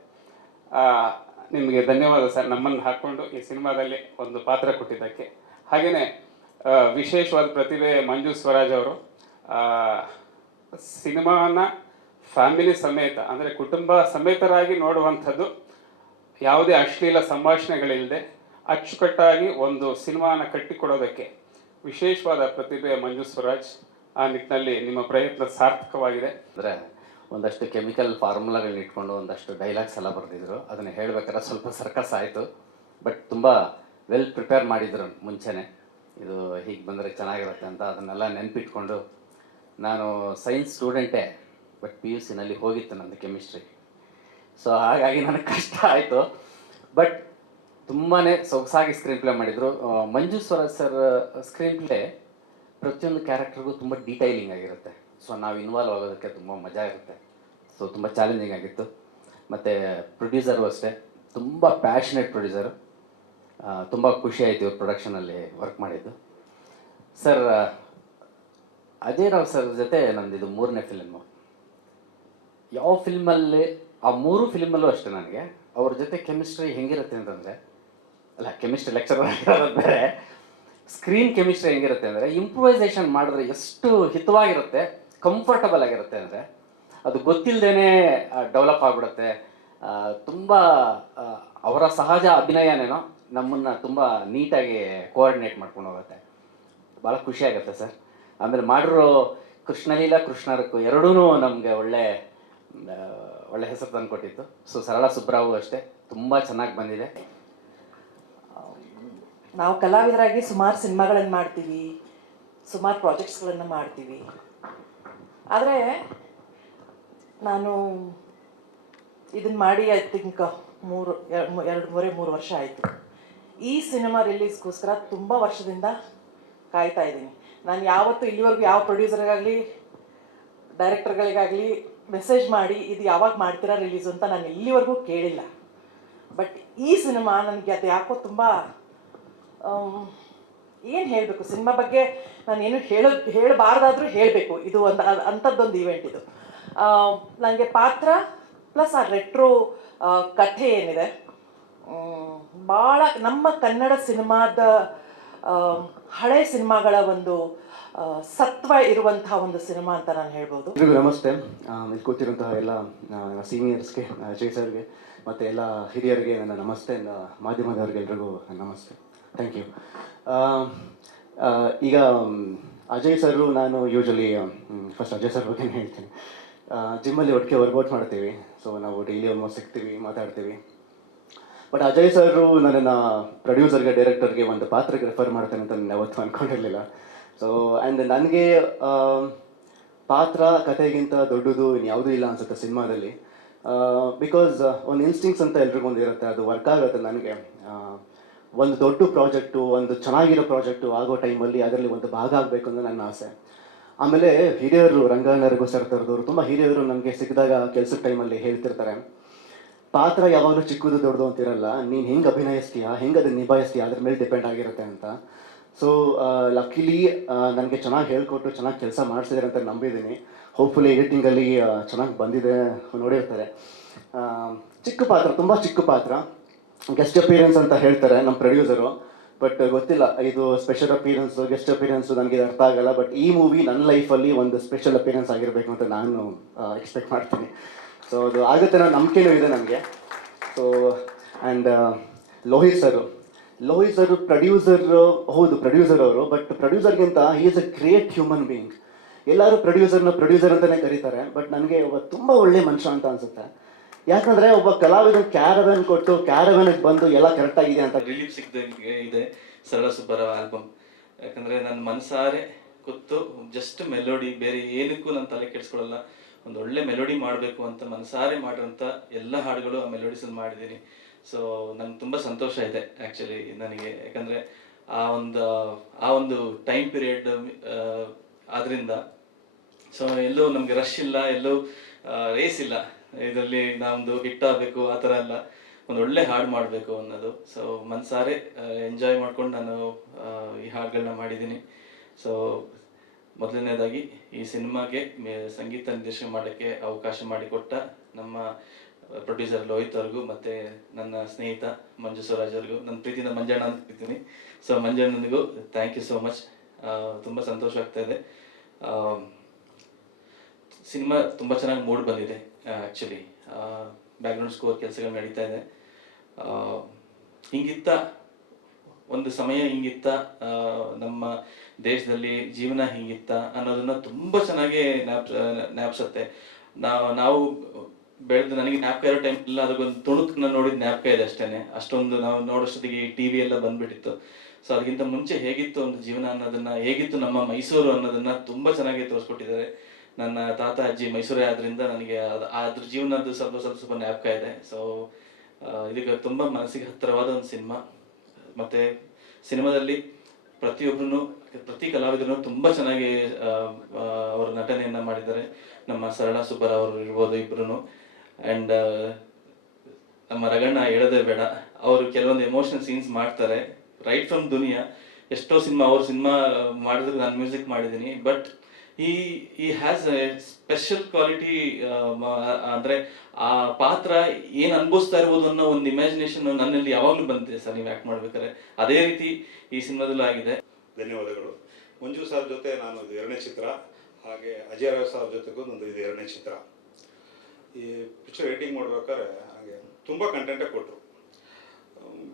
ನಿಮಗೆ ಧನ್ಯವಾದ ಸರ್, ನಮ್ಮನ್ನು ಹಾಕ್ಕೊಂಡು ಈ ಸಿನಿಮಾದಲ್ಲಿ ಒಂದು ಪಾತ್ರ ಕೊಟ್ಟಿದ್ದಕ್ಕೆ. ಹಾಗೆಯೇ ವಿಶೇಷವಾದ ಪ್ರತಿಭೆ ಮಂಜು ಸ್ವರಾಜ್ ಅವರು ಸಿನಿಮಾನ ಫ್ಯಾಮಿಲಿ ಸಮೇತ, ಅಂದರೆ ಕುಟುಂಬ ಸಮೇತರಾಗಿ ನೋಡುವಂಥದ್ದು, ಯಾವುದೇ ಅಶ್ಲೀಲ ಸಂಭಾಷಣೆಗಳಿಲ್ಲದೆ ಅಚ್ಚುಕಟ್ಟಾಗಿ ಒಂದು ಸಿನಿಮಾನ ಕಟ್ಟಿಕೊಡೋದಕ್ಕೆ ವಿಶೇಷವಾದ ಪ್ರತಿಭೆ ಮಂಜು ಸ್ವರಾಜ್. ಆ ನಿಟ್ಟಿನಲ್ಲಿ ನಿಮ್ಮ ಪ್ರಯತ್ನ ಸಾರ್ಥಕವಾಗಿದೆ. ಅಂದರೆ ಒಂದಷ್ಟು ಕೆಮಿಕಲ್ ಫಾರ್ಮುಲಾಗಳನ್ನ ಇಟ್ಕೊಂಡು ಒಂದಷ್ಟು ಡೈಲಾಗ್ಸ್ ಎಲ್ಲ ಬರೆದಿದ್ರು. ಅದನ್ನು ಹೇಳ್ಬೇಕಾದ್ರೆ ಸ್ವಲ್ಪ ಸರ್ಕಸ್ ಆಯಿತು, ಬಟ್ ತುಂಬ ವೆಲ್ ಪ್ರಿಪೇರ್ ಮಾಡಿದ್ರು ಮುಂಚೆನೇ, ಇದು ಹೀಗೆ ಬಂದರೆ ಚೆನ್ನಾಗಿರುತ್ತೆ ಅಂತ. ಅದನ್ನೆಲ್ಲ ನೆನಪಿಟ್ಕೊಂಡು, ನಾನು ಸೈನ್ಸ್ ಸ್ಟೂಡೆಂಟೇ, ಬಟ್ PUCನಲ್ಲಿ ಹೋಗಿತ್ತು ನಂದು ಕೆಮಿಸ್ಟ್ರಿ. ಸೊ ಹಾಗಾಗಿ ನನಗೆ ಕಷ್ಟ ಆಯಿತು, ಬಟ್ ತುಂಬಾ ಸೊಗಸಾಗಿ ಸ್ಕ್ರೀನ್ ಪ್ಲೇ ಮಾಡಿದರು. ಮಂಜು ಸ್ವರಾಜ್ ಸರ್ ಸ್ಕ್ರೀನ್ ಪ್ಲೇ ಪ್ರತಿಯೊಂದು ಕ್ಯಾರೆಕ್ಟರ್ಗೂ ತುಂಬ ಡೀಟೈಲಿಂಗ್ ಆಗಿರುತ್ತೆ. ಸೊ ನಾವು ಇನ್ವಾಲ್ವ್ ಆಗೋದಕ್ಕೆ ತುಂಬ ಮಜಾ ಇರುತ್ತೆ. ಸೊ ತುಂಬ ಚಾಲೆಂಜಿಂಗ್ ಆಗಿತ್ತು. ಮತ್ತು ಪ್ರೊಡ್ಯೂಸರು ಅಷ್ಟೇ, ತುಂಬ ಪ್ಯಾಷನೇಟ್ ಪ್ರೊಡ್ಯೂಸರು. ತುಂಬ ಖುಷಿ ಆಯಿತು ಇವ್ರ ಪ್ರೊಡಕ್ಷನಲ್ಲಿ ವರ್ಕ್ ಮಾಡಿದ್ದು. ಸರ್ ಅಜಯ್ ರಾವ್ ಸರ್ ಜೊತೆ ನಂದಿದು 3ನೇ ಫಿಲ್ಮು. ಯಾವ ಫಿಲ್ಮಲ್ಲಿ, ಆ 3 ಫಿಲ್ಮಲ್ಲೂ ಅಷ್ಟೇ ನನಗೆ ಅವ್ರ ಜೊತೆ ಕೆಮಿಸ್ಟ್ರಿ ಹೆಂಗಿರುತ್ತೆ ಅಂತಂದರೆ, ಅಲ್ಲ ಕೆಮಿಸ್ಟ್ರಿ ಲೆಕ್ಚರರ್ ಆಗಿರೋದು ಬೇರೆ, ಸ್ಕ್ರೀನ್ ಕೆಮಿಸ್ಟ್ರಿ ಹೆಂಗಿರುತ್ತೆ ಅಂದರೆ, ಇಂಪ್ರೂವೈಸೇಷನ್ ಮಾಡಿದ್ರೆ ಎಷ್ಟು ಹಿತವಾಗಿರುತ್ತೆ, ಕಂಫರ್ಟಬಲ್ ಆಗಿರುತ್ತೆ ಅಂದರೆ, ಅದು ಗೊತ್ತಿಲ್ಲದೇ ಡೆವಲಪ್ ಆಗಿಬಿಡುತ್ತೆ. ತುಂಬ ಅವರ ಸಹಜ ಅಭಿನಯನೇನೋ ನಮ್ಮನ್ನು ತುಂಬ ನೀಟಾಗಿ ಕೋಆರ್ಡಿನೇಟ್ ಮಾಡ್ಕೊಂಡು ಹೋಗುತ್ತೆ. ಭಾಳ ಖುಷಿಯಾಗುತ್ತೆ ಸರ್. ಆಮೇಲೆ ಮಾಡಿರೋ ಕೃಷ್ಣಲೀಲಾ ಕೃಷ್ಣರಕ್ಕೂ ಎರಡೂ ನಮಗೆ ಒಳ್ಳೆ ಹೆಸರು ತಂದು ಕೊಟ್ಟಿತ್ತು. ಸೊ ಸರಳಾ ಸುಬ್ಬರಾವ್ ಅಷ್ಟೇ, ತುಂಬ ಚೆನ್ನಾಗಿ ಬಂದಿದೆ. ನಾವು ಕಲಾವಿದರಾಗಿ ಸುಮಾರು ಸಿನಿಮಾಗಳನ್ನು ಮಾಡ್ತೀವಿ, ಸುಮಾರು ಪ್ರಾಜೆಕ್ಟ್ಸ್ಗಳನ್ನು ಮಾಡ್ತೀವಿ. ಆದರೆ ನಾನು ಇದನ್ನು ಮಾಡಿ ಐ ಥಿಂಕ್ 2-3 ವರ್ಷ ಆಯಿತು. ಈ ಸಿನಿಮಾ ರಿಲೀಸ್ಗೋಸ್ಕರ ತುಂಬ ವರ್ಷದಿಂದ ಕಾಯ್ತಾ ಇದ್ದೀನಿ. ನಾನು ಯಾವತ್ತೂ ಇಲ್ಲಿವರೆಗೂ ಯಾವ ಪ್ರೊಡ್ಯೂಸರ್ಗಾಗಲಿ ಡೈರೆಕ್ಟರ್ಗಳಿಗಾಗಲಿ ಮೆಸೇಜ್ ಮಾಡಿ ಇದು ಯಾವಾಗ ಮಾಡ್ತೀರಾ ರಿಲೀಸು ಅಂತ ನಾನು ಇಲ್ಲಿವರೆಗೂ ಕೇಳಿಲ್ಲ. ಬಟ್ ಈ ಸಿನಿಮಾ ನನಗೆ ಅದು ಯಾಕೋ ತುಂಬ ಏನು ಹೇಳಬೇಕು ಸಿನಿಮಾ ಬಗ್ಗೆ ನಾನೇನು ಹೇಳಬಾರ್ದಾದ್ರೂ ಹೇಳಬೇಕು. ಇದು ಒಂದು ಅಂಥದ್ದೊಂದು ಈವೆಂಟ್ ಇದು. ನನಗೆ ಪಾತ್ರ ಪ್ಲಸ್ ಆ ರೆಟ್ರೋ ಕಥೆ ಏನಿದೆ ಭಾಳ ನಮ್ಮ ಕನ್ನಡ ಸಿನಿಮಾದ ಹಳೆ ಸಿನಿಮಾಗಳ ಒಂದು ಸತ್ವ ಇರುವಂತಹ ಒಂದು ಸಿನಿಮಾ ಅಂತ ನಾನು ಹೇಳ್ಬೋದು. ಎಲ್ರಿಗೂ ನಮಸ್ತೆ. ಇಲ್ಲಿ ಕೂತಿರುವಂತಹ ಎಲ್ಲ ಸೀನಿಯರ್ಸ್ಗೆ, ಅಜಯ್ ಸರ್ಗೆ ಮತ್ತು ಎಲ್ಲ ಹಿರಿಯರಿಗೆ ನನ್ನ ನಮಸ್ತೆ. ಮಾಧ್ಯಮದವ್ರಿಗೆ ಎಲ್ರಿಗೂ ನಮಸ್ತೆ. Thank you. ಈಗ ಅಜಯ್ ಸರು, ನಾನು ಯೂಶಲಿ ಫಸ್ಟ್ ಅಜಯ್ ಸರ್ ಬಗ್ಗೆ ಹೇಳ್ತೀನಿ. ಜಿಮ್ಮಲ್ಲಿ ಒಟ್ಟಿಗೆ ವರ್ಕೌಟ್ ಮಾಡ್ತೀವಿ. ಸೊ ನಾವು ಡೈಲಿ ಆಲ್ಮೋಸ್ಟ್ ಸಿಗ್ತೀವಿ, ಮಾತಾಡ್ತೀವಿ. ಬಟ್ ಅಜಯ್ ಸರು ನನ್ನನ್ನು ಪ್ರೊಡ್ಯೂಸರ್ಗೆ, ಡೈರೆಕ್ಟರ್ಗೆ ಒಂದು ಪಾತ್ರಕ್ಕೆ ರೆಫರ್ ಮಾಡ್ತೇನೆ ಅಂತ ನಾನು ಯಾವತ್ತೂ ಅಂದ್ಕೊಂಡಿರಲಿಲ್ಲ. ಸೊ ಆ್ಯಂಡ್ ನನಗೆ ಪಾತ್ರ ಕಥೆಗಿಂತ ದೊಡ್ಡದು ಇನ್ಯಾವುದೂ ಇಲ್ಲ ಅನಿಸುತ್ತೆ ಸಿನಿಮಾದಲ್ಲಿ. ಬಿಕಾಸ್ ಒಂದು ಇನ್ಸ್ಟಿಂಕ್ಟ್ಸ್ ಅಂತ ಎಲ್ರಿಗೊಂದು ಇರುತ್ತೆ, ಅದು ವರ್ಕ್ ಆಗುತ್ತೆ. ನನಗೆ ಒಂದು ದೊಡ್ಡ ಪ್ರಾಜೆಕ್ಟು, ಒಂದು ಚೆನ್ನಾಗಿರೋ ಪ್ರಾಜೆಕ್ಟು ಆಗೋ ಟೈಮಲ್ಲಿ ಅದರಲ್ಲಿ ಒಂದು ಭಾಗ ಆಗಬೇಕು ಅಂತ ನನ್ನ ಆಸೆ. ಆಮೇಲೆ ಹಿರಿಯರು, ರಂಗಣ್ಣರಿಗೂ ಸರ್ತಾರದವರು ತುಂಬ ಹಿರಿಯರು ನನಗೆ ಸಿಕ್ಕಿದಾಗ ಕೆಲಸದ ಟೈಮಲ್ಲಿ ಹೇಳ್ತಿರ್ತಾರೆ, ಪಾತ್ರ ಯಾವಾಗಲೂ ಚಿಕ್ಕದು ದೊಡ್ಡದು ಅಂತಿರಲ್ಲ, ನೀನು ಹೆಂಗೆ ಅಭಿನಯಿಸ್ತೀಯಾ, ಹೆಂಗೆ ಅದನ್ನು ನಿಭಾಯಿಸ್ತೀಯಾ ಅದ್ರ ಮೇಲೆ ಡಿಪೆಂಡ್ ಆಗಿರುತ್ತೆ ಅಂತ. ಸೊ ಲಕ್ಕಿಲಿ ನನಗೆ ಚೆನ್ನಾಗಿ ಹೇಳ್ಕೊಟ್ಟು ಚೆನ್ನಾಗಿ ಕೆಲಸ ಮಾಡಿಸಿದ್ರೆ ಅಂತ ನಂಬಿದ್ದೀನಿ. ಹೋಪ್ಫುಲಿ ಎಡಿಟಿಂಗಲ್ಲಿ ಚೆನ್ನಾಗಿ ಬಂದಿದೆ, ನೋಡಿರ್ತಾರೆ. ಚಿಕ್ಕ ಪಾತ್ರ, ತುಂಬ ಚಿಕ್ಕ ಪಾತ್ರ, ಗೆಸ್ಟ್ ಅಪಿಯರೆನ್ಸ್ ಅಂತ ಹೇಳ್ತಾರೆ ನಮ್ಮ ಪ್ರೊಡ್ಯೂಸರು. ಬಟ್ ಗೊತ್ತಿಲ್ಲ ಇದು ಸ್ಪೆಷಲ್ ಅಪಿಯರೆನ್ಸು, ಗೆಸ್ಟ್ ಅಪಿಯರೆನ್ಸು, ನನಗೆ ಅರ್ಥ ಆಗಲ್ಲ. ಬಟ್ ಈ ಮೂವಿ ನನ್ನ ಲೈಫಲ್ಲಿ ಒಂದು ಸ್ಪೆಷಲ್ ಅಪಿಯರೆನ್ಸ್ ಆಗಿರಬೇಕು ಅಂತ ನಾನು ಎಕ್ಸ್ಪೆಕ್ಟ್ ಮಾಡ್ತೀನಿ. ಸೊ ಅದು ಆಗುತ್ತೆ ಅನ್ನೋ ನಂಬಿಕೆನೂ ಇದೆ ನನಗೆ. So and Lohith sir producer, ಹೌದು ಪ್ರೊಡ್ಯೂಸರ್ ಅವರು. ಬಟ್ ಪ್ರೊಡ್ಯೂಸರ್ಗಿಂತ he is a great human being. ಎಲ್ಲರೂ ಪ್ರೊಡ್ಯೂಸರ್ ಅಂತಲೇ ಕರೀತಾರೆ, ಬಟ್ ನನಗೆ ಒಬ್ಬ ತುಂಬ ಒಳ್ಳೆ ಮನುಷ್ಯ ಅಂತ ಅನಿಸುತ್ತೆ. ಯಾಕಂದರೆ ಒಬ್ಬ ಕಲಾವಿದ ಕ್ಯಾರವನ್ ಕೊಟ್ಟು ಕ್ಯಾರವನ್ಗೆ ಬಂದು ಎಲ್ಲ ಕರೆಕ್ಟಾಗಿದೆ ಅಂತ ರಿಲೀಫ್ ಸಿಗ್ದಂಗೆ ಇದೆ ಸರಳ ಸುಬ್ಬರಾವ್ ಆಲ್ಬಮ್. ಯಾಕಂದರೆ ನನ್ನ ಮನಸಾರೆ ಕೂತು ಜಸ್ಟ್ ಮೆಲೋಡಿ, ಬೇರೆ ಏನಕ್ಕೂ ನಾನು ತಲೆ ಕೆಡಿಸ್ಕೊಳ್ಳಲ್ಲ, ಒಂದು ಒಳ್ಳೆ ಮೆಲೋಡಿ ಮಾಡಬೇಕು ಅಂತ ಮನಸಾರೆ ಮಾಡಿರೋಂಥ ಎಲ್ಲ ಹಾಡುಗಳು ಆ ಮೆಲೋಡಿಸಲ್ಲಿ ಮಾಡಿದ್ದೀನಿ. ಸೊ ನಂಗೆ ತುಂಬ ಸಂತೋಷ ಇದೆ ಆ್ಯಕ್ಚುಲಿ ನನಗೆ. ಯಾಕಂದರೆ ಆ ಒಂದು ಟೈಮ್ ಪೀರಿಯಡ್ ಆದ್ದರಿಂದ ಸೊ ಎಲ್ಲೂ ನಮಗೆ ರಶ್ ಇಲ್ಲ, ಎಲ್ಲೂ ರೇಸ್ ಇಲ್ಲ, ಇದರಲ್ಲಿ ನಾವೊಂದು ಹಿಟ್ ಆಗಬೇಕು ಆ ಥರ ಎಲ್ಲ, ಒಂದು ಒಳ್ಳೆ ಹಾಡು ಮಾಡಬೇಕು ಅನ್ನೋದು. ಸೊ ಮನಸಾರೆ ಎಂಜಾಯ್ ಮಾಡ್ಕೊಂಡು ನಾನು ಈ ಹಾಡುಗಳನ್ನ ಮಾಡಿದ್ದೀನಿ. ಸೊ ಮೊದಲನೇದಾಗಿ ಈ ಸಿನಿಮಾಗೆ ಸಂಗೀತ ನಿರ್ದೇಶನ ಮಾಡೋಕ್ಕೆ ಅವಕಾಶ ಮಾಡಿಕೊಟ್ಟ ನಮ್ಮ ಪ್ರೊಡ್ಯೂಸರ್ ಲೋಹಿತ್ ಅವ್ರಿಗೂ ಮತ್ತು ನನ್ನ ಸ್ನೇಹಿತ ಮಂಜು ಸ್ವರಾಜ್ ಅವ್ರಿಗೂ, ನನ್ನ ಪ್ರೀತಿಯಿಂದ ಮಂಜಣ್ಣ ಅಂತ ಕರಿತೀನಿ. ಸೊ ಮಂಜಣ್ಣನಿಗೂ ಥ್ಯಾಂಕ್ ಯು ಸೋ ಮಚ್. ತುಂಬ ಸಂತೋಷ ಆಗ್ತಾ ಇದೆ. ಸಿನಿಮಾ ತುಂಬ ಚೆನ್ನಾಗಿ ಮೂಡ್ ಬಂದಿದೆ ಆ್ಯಕ್ಚುಲಿ. ಬ್ಯಾಕ್ಗ್ರೌಂಡ್ ಸ್ಕೋರ್ ಕೆಲಸಗಳು ನಡೀತಾ ಇದೆ. ಹಿಂಗಿತ್ತ ಒಂದು ಸಮಯ, ಹಿಂಗಿತ್ತ ನಮ್ಮ ದೇಶದಲ್ಲಿ ಜೀವನ ಹಿಂಗಿತ್ತ ಅನ್ನೋದನ್ನ ತುಂಬ ಚೆನ್ನಾಗಿ ಜ್ಞಾಪಿಸುತ್ತೆ. ನಾವು ಬೆಳೆದು, ನನಗೆ ಜ್ಞಾಪಕ ಇರೋ ಟೈಮ್ ಇಲ್ಲ, ಅದಕ್ಕೊಂದು ತುಣುಕನ್ನ ನೋಡಿದ ಜ್ಞಾಪಕ ಇದೆ ಅಷ್ಟೇ. ಅಷ್ಟೊಂದು ನಾವು ನೋಡೋಷ್ಟೊತ್ತಿಗೆ ಟಿ ವಿ ಎಲ್ಲ ಬಂದ್ಬಿಟ್ಟಿತ್ತು. ಸೊ ಅದಕ್ಕಿಂತ ಮುಂಚೆ ಹೇಗಿತ್ತು ಒಂದು ಜೀವನ ಅನ್ನೋದನ್ನ, ಹೇಗಿತ್ತು ನಮ್ಮ ಮೈಸೂರು ಅನ್ನೋದನ್ನ ತುಂಬ ಚೆನ್ನಾಗಿ ತೋರಿಸ್ಕೊಟ್ಟಿದ್ದಾರೆ. ನನ್ನ ತಾತ ಅಜ್ಜಿ ಮೈಸೂರೇ ಆದ್ರಿಂದ ನನಗೆ ಅದ್ರ ಜೀವನದ್ದು ಸ್ವಲ್ಪ ಜ್ಞಾಪಕ ಇದೆ. ಸೊ ಇದಕ್ಕೆ ತುಂಬ ಮನಸ್ಸಿಗೆ ಹತ್ತಿರವಾದ ಒಂದು ಸಿನಿಮಾ. ಮತ್ತು ಸಿನಿಮಾದಲ್ಲಿ ಪ್ರತಿ ಕಲಾವಿದರು ತುಂಬ ಚೆನ್ನಾಗಿ ಅವರ ನಟನೆಯನ್ನು ಮಾಡಿದ್ದಾರೆ. ನಮ್ಮ ಸರಳ ಸುಬ್ಬರಾವ್ ಅವರು ಇರ್ಬೋದು ಇಬ್ಬರು, ಆ್ಯಂಡ್ ನಮ್ಮ ರಗಣ್ಣ ಹೇಳೋದೇ ಬೇಡ, ಅವರು ಕೆಲವೊಂದು ಎಮೋಷನಲ್ ಸೀನ್ಸ್ ಮಾಡ್ತಾರೆ. ರೈಟ್ ಫ್ರಮ್ ದುನಿಯಾ ಎಷ್ಟೋ ಅವ್ರ ಸಿನಿಮಾ ಮಾಡಿದ್ರೆ ನಾನು ಮ್ಯೂಸಿಕ್ ಮಾಡಿದ್ದೀನಿ. ಬಟ್ ಈ ಹ್ಯಾಸ್ ಎ ಸ್ಪೆಷಲ್ ಕ್ವಾಲಿಟಿ. ಅಂದರೆ ಆ ಪಾತ್ರ ಏನು ಅನುಭವಿಸ್ತಾ ಇರ್ಬೋದು ಅನ್ನೋ ಒಂದು ಇಮ್ಯಾಜಿನೇಷನ್ ನನ್ನಲ್ಲಿ ಯಾವಾಗಲೂ ಬಂದಿದೆ ಸರ್ ನೀವು ಆ್ಯಕ್ಟ್ ಮಾಡ್ಬೇಕಾದ್ರೆ. ಅದೇ ರೀತಿ ಈ ಸಿನಿಮಾದಲ್ಲೂ ಆಗಿದೆ. ಧನ್ಯವಾದಗಳು. ಮಂಜು ಸರ್ ಜೊತೆ ನಾನು ಇದು 2ನೇ ಚಿತ್ರ, ಹಾಗೆ ಅಜಯ್ ರಾವ್ ಸರ್ ಜೊತೆಗೂ ಒಂದು ಇದು 2ನೇ ಚಿತ್ರ. ಈ ಪಿಕ್ಚರ್ ಎಡಿಟಿಂಗ್ ಮಾಡ್ಬೇಕಾದ್ರೆ ಹಾಗೆ ತುಂಬ ಕಂಟೆಂಟೇ ಕೊಟ್ಟರು.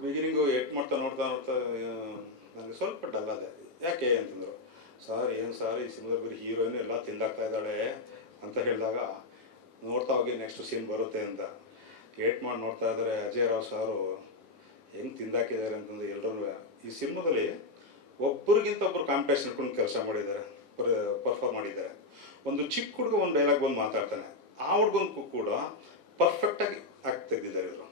ಬಿಗಿನಿಂಗು ಎಡಿಟ್ ಮಾಡ್ತಾ ನೋಡ್ತಾ ನನಗೆ ಸ್ವಲ್ಪ ಡಲ್ ಆದೆ. ಯಾಕೆ ಅಂತಂದರು, ಸರ್ ಏನು ಸರ್ ಈ ಸಿನಿಮಾದಲ್ಲಿ ಬರೀ ಹೀರೋಯಿನ್ ಎಲ್ಲ ತಿಂದಾಗ್ತಾ ಇದ್ದಾಳೆ ಅಂತ ಹೇಳಿದಾಗ, ನೋಡ್ತಾ ಹೋಗಿ ನೆಕ್ಸ್ಟ್ ಸೀನ್ ಬರುತ್ತೆ ಅಂತ ಎಡಿಟ್ ಮಾಡಿ ನೋಡ್ತಾ ಇದ್ದಾರೆ. ಅಜಯ್ ರಾವ್ ಸಾರು ಹೆಂಗೆ ತಿಂದಾಕಿದ್ದಾರೆ ಅಂತಂದ್ರೆ ಎಲ್ಲರೂ ಈ ಸಿನಿಮಾದಲ್ಲಿ ಒಬ್ಬರಿಗಿಂತ ಒಬ್ಬರು ಕಾಂಪಿಟೇಷನ್ ಇಟ್ಕೊಂಡು ಕೆಲಸ ಮಾಡಿದ್ದಾರೆ, ಪರ್ಫಾರ್ಮ್ ಮಾಡಿದ್ದಾರೆ. ಒಂದು ಚಿಕ್ಕ ಹುಡುಗ ಒಂದು ಡೈಲಾಗ್ ಬಂದು ಮಾತಾಡ್ತಾನೆ, ಆ ಹುಡುಗನಿಗೂ ಕೂಡ ಪರ್ಫೆಕ್ಟಾಗಿ ಆ್ಯಕ್ಟ್ ತೆಗೆದಿದ್ದಾರೆ ಇವರು.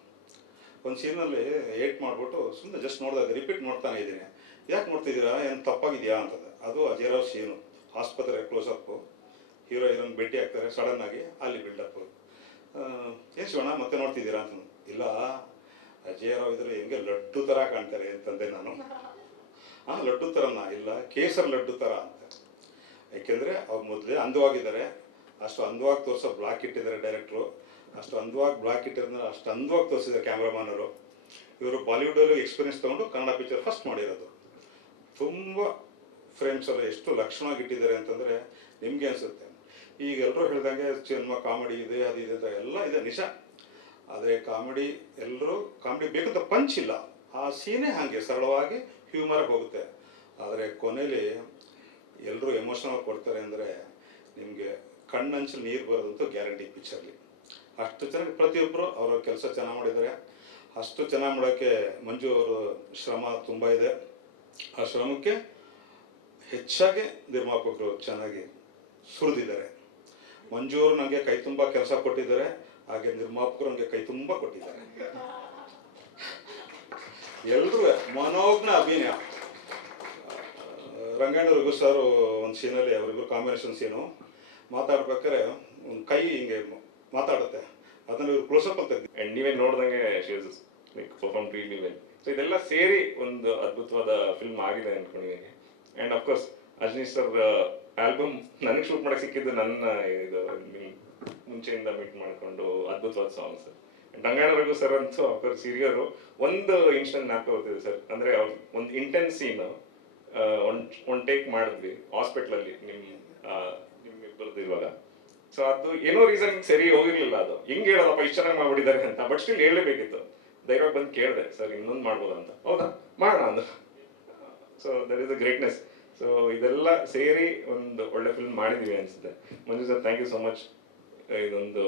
ಒಂದು ಸೀನಲ್ಲಿ ಏಟ್ ಮಾಡಿಬಿಟ್ಟು ಸುಮ್ಮನೆ ಜಸ್ಟ್ ನೋಡ್ತಾ ಇದ್ದೆ, ರಿಪೀಟ್ ನೋಡ್ತಾನೆ ಇದ್ದೀನಿ. ಯಾಕೆ ನೋಡ್ತಿದ್ದೀರಾ, ಏನು ತಪ್ಪಾಗಿದೆಯಾ ಅಂತಂದೆ. ಅದು ಅಜಯ್ ರಾವ್ ಸೀನು, ಆಸ್ಪತ್ರೆ ಕ್ಲೋಸಪ್ಪು, ಹೀರೋ ಹೀರೋನ್ ಭೇಟಿ ಆಗ್ತಾರೆ ಸಡನ್ನಾಗಿ, ಅಲ್ಲಿ ಬಿಲ್ಡಪ್ಪು. ಏನು ಶಿವಣ್ಣ ಮತ್ತೆ ನೋಡ್ತಿದ್ದೀರಾ ಅಂತ. ಇಲ್ಲ, ಅಜಯ್ ರಾವ್ ಇದ್ರೆ ಹೆಂಗೆ ಲಡ್ಡು ಥರ ಕಾಣ್ತಾರೆ ಅಂತಂದೆ ನಾನು. ಲಡ್ಡು ಥರನ ಇಲ್ಲ, ಕೇಸರ್ ಲಡ್ಡು ಥರ ಅಂತ. ಯಾಕೆಂದರೆ ಅವ್ರು ಮೊದಲೇ ಅಂದವಾಗಿದ್ದಾರೆ, ಅಷ್ಟು ಅಂದವಾಗಿ ತೋರಿಸೋ ಬ್ಲಾಕ್ ಇಟ್ಟಿದ್ದಾರೆ ಡೈರೆಕ್ಟ್ರು, ಅಷ್ಟು ಅಂದವಾಗಿ ಬ್ಲಾಕ್ ಇಟ್ಟಿರೋದ್ರೆ ಅಷ್ಟು ಅಂದವಾಗಿ ತೋರಿಸಿದ್ದಾರೆ ಕ್ಯಾಮ್ರಾಮನವರು. ಇವರು ಬಾಲಿವುಡಲ್ಲೂ ಎಕ್ಸ್ಪೀರಿಯನ್ಸ್ ತೊಗೊಂಡು ಕನ್ನಡ ಪಿಕ್ಚರ್ ಫಸ್ಟ್ ಮಾಡಿರೋದು. ತುಂಬ ಫ್ರೇಮ್ಸ್ ಎಲ್ಲ ಎಷ್ಟು ಲಕ್ಷಣವಾಗಿ ಇಟ್ಟಿದ್ದಾರೆ ಅಂತಂದರೆ ನಿಮಗೆ ಅನಿಸುತ್ತೆ. ಈಗ ಎಲ್ಲರೂ ಹೇಳ್ದಂಗೆ ಸಿನಿಮಾ ಕಾಮಿಡಿ ಇದೆ, ಅದು ಇದೆ ಅಂತ ಎಲ್ಲ ಇದೆ ನಿಜ. ಆದರೆ ಕಾಮಿಡಿ ಎಲ್ಲರೂ ಕಾಮಿಡಿ ಬೇಕಂತ ಪಂಚ್ ಇಲ್ಲ, ಆ ಸೀನೇ ಹಾಗೆ ಸರಳವಾಗಿ ಹ್ಯೂಮರಾಗಿ ಹೋಗುತ್ತೆ. ಆದರೆ ಕೊನೆಯಲ್ಲಿ ಎಲ್ಲರೂ ಎಮೋಷನಲ್ ಕೊಡ್ತಾರೆ ಅಂದರೆ ನಿಮಗೆ ಕಣ್ಣಂಚಲ್ಲಿ ನೀರು ಬರೋದಂತೂ ಗ್ಯಾರಂಟಿ ಪಿಕ್ಚರ್ಲಿ. ಅಷ್ಟು ಚೆನ್ನಾಗಿ ಪ್ರತಿಯೊಬ್ಬರು ಅವರ ಕೆಲಸ ಚೆನ್ನಾಗಿ ಮಾಡಿದ್ದಾರೆ. ಅಷ್ಟು ಚೆನ್ನಾಗಿ ಮಾಡೋಕ್ಕೆ ಮಂಜು ಅವರು ಶ್ರಮ ತುಂಬ ಇದೆ. ಆ ಶ್ರಮಕ್ಕೆ ಹೆಚ್ಚಾಗಿ ನಿರ್ಮಾಪಕರು ಚೆನ್ನಾಗಿ ಸುರಿದಿದ್ದಾರೆ. ಮಂಜು ಅವರು ನನಗೆ ಕೈ ತುಂಬ ಕೆಲಸ ಕೊಟ್ಟಿದ್ದಾರೆ, ಹಾಗೆ ನಿರ್ಮಾಪಕರು ನನಗೆ ಕೈ ತುಂಬ ಕೊಟ್ಟಿದ್ದಾರೆ. ಎಲ್ಲರೂ ಮನೋಜ್ಞ ಅಭಿನಯ. ರಂಗಾಯಣ ರಘು ಸರ್ ಒಂದು ಸೀನಲ್ಲಿ ಅವರಿಬ್ಬರು ಕಾಂಬಿನೇಷನ್ ಸೀನು ಮಾತಾಡ್ಬೇಕಾದ್ರೆ ಒಂದು ಕೈ ಹಿಂಗೆ ಮಾತಾಡುತ್ತೆ, ಅದನ್ನು ಇವ್ರು ಕ್ಲೋಸಪ್ ಅಂತ. ಆ್ಯಂಡ್ ನೀವೇ ನೋಡ್ದಂಗೆ like perform really well. So ಇದೆಲ್ಲ ಸೇರಿ ಒಂದು ಅದ್ಭುತವಾದ ಫಿಲ್ಮ್ ಆಗಿದೆ ಅಂದ್ಕೊಂಡಿದ್ದೀನಿ. And of course Ajaneesh sir album ನನಗೆ ಶೂಟ್ ಮಾಡಕ್ಕೆ ಸಿಕ್ಕಿದ್ದು ನನ್ನ ಇದು ಮುಂಚೆಯಿಂದ ಮೀಟ್ ಮಾಡಿಕೊಂಡು ಅದ್ಭುತವಾದ ಸಾಂಗ್ಸ್. ರಂಗಾಯಣ ರಘು ಸರ್ ಅಂತೂ ಅಫ್ಕೋರ್ಸ್ ಹಿರಿಯರು. ಒಂದು ಇನ್ಸ್ಟೆಂಟ್ ಜ್ಞಾಪಕ ಬರ್ತಿದೆ ಸರ್, ಅಂದರೆ ಅವ್ರು ಒಂದು ಇಂಟೆನ್ಸ್ ಸೀನ್ ಒಂದು ಟೇಕ್ ಮಾಡಿದ್ವಿ ಹಾಸ್ಪಿಟ್ಲಲ್ಲಿ ನಿಮ್ಮಿಬ್ಬರದ್ದು ಇರುವಾಗ. ಸೊ ಅದು ಏನೋ ರೀಸನ್ ಸರಿ ಹೋಗಿರ್ಲಿಲ್ಲ, ಅದು ಹಿಂಗೆ ಹೇಳೋದಪ್ಪ ಇಷ್ಟು ಚೆನ್ನಾಗಿ ಮಾಡ್ಬಿಟ್ಟಿದ್ದಾರೆ ಅಂತ. ಬಟ್ ಸ್ಟಿಲ್ ಹೇಳಲೇಬೇಕಿತ್ತು. ಧೈರ್ಯವಾಗಿ ಬಂದು ಕೇಳಿದೆ, ಸರ್ ಇನ್ನೊಂದು ಮಾಡ್ಬೋದ ಅಂತ. ಹೌದಾ ಮಾಡೋಣ ಅಂದ. So that is the greatness. So ಇದೆಲ್ಲ ಸೇರಿ ಒಂದು ಒಳ್ಳೆ ಫಿಲ್ಮ್ ಮಾಡಿದೀವಿ ಅನಿಸುತ್ತೆ. Manju sir thank you so much. ಇದೊಂದು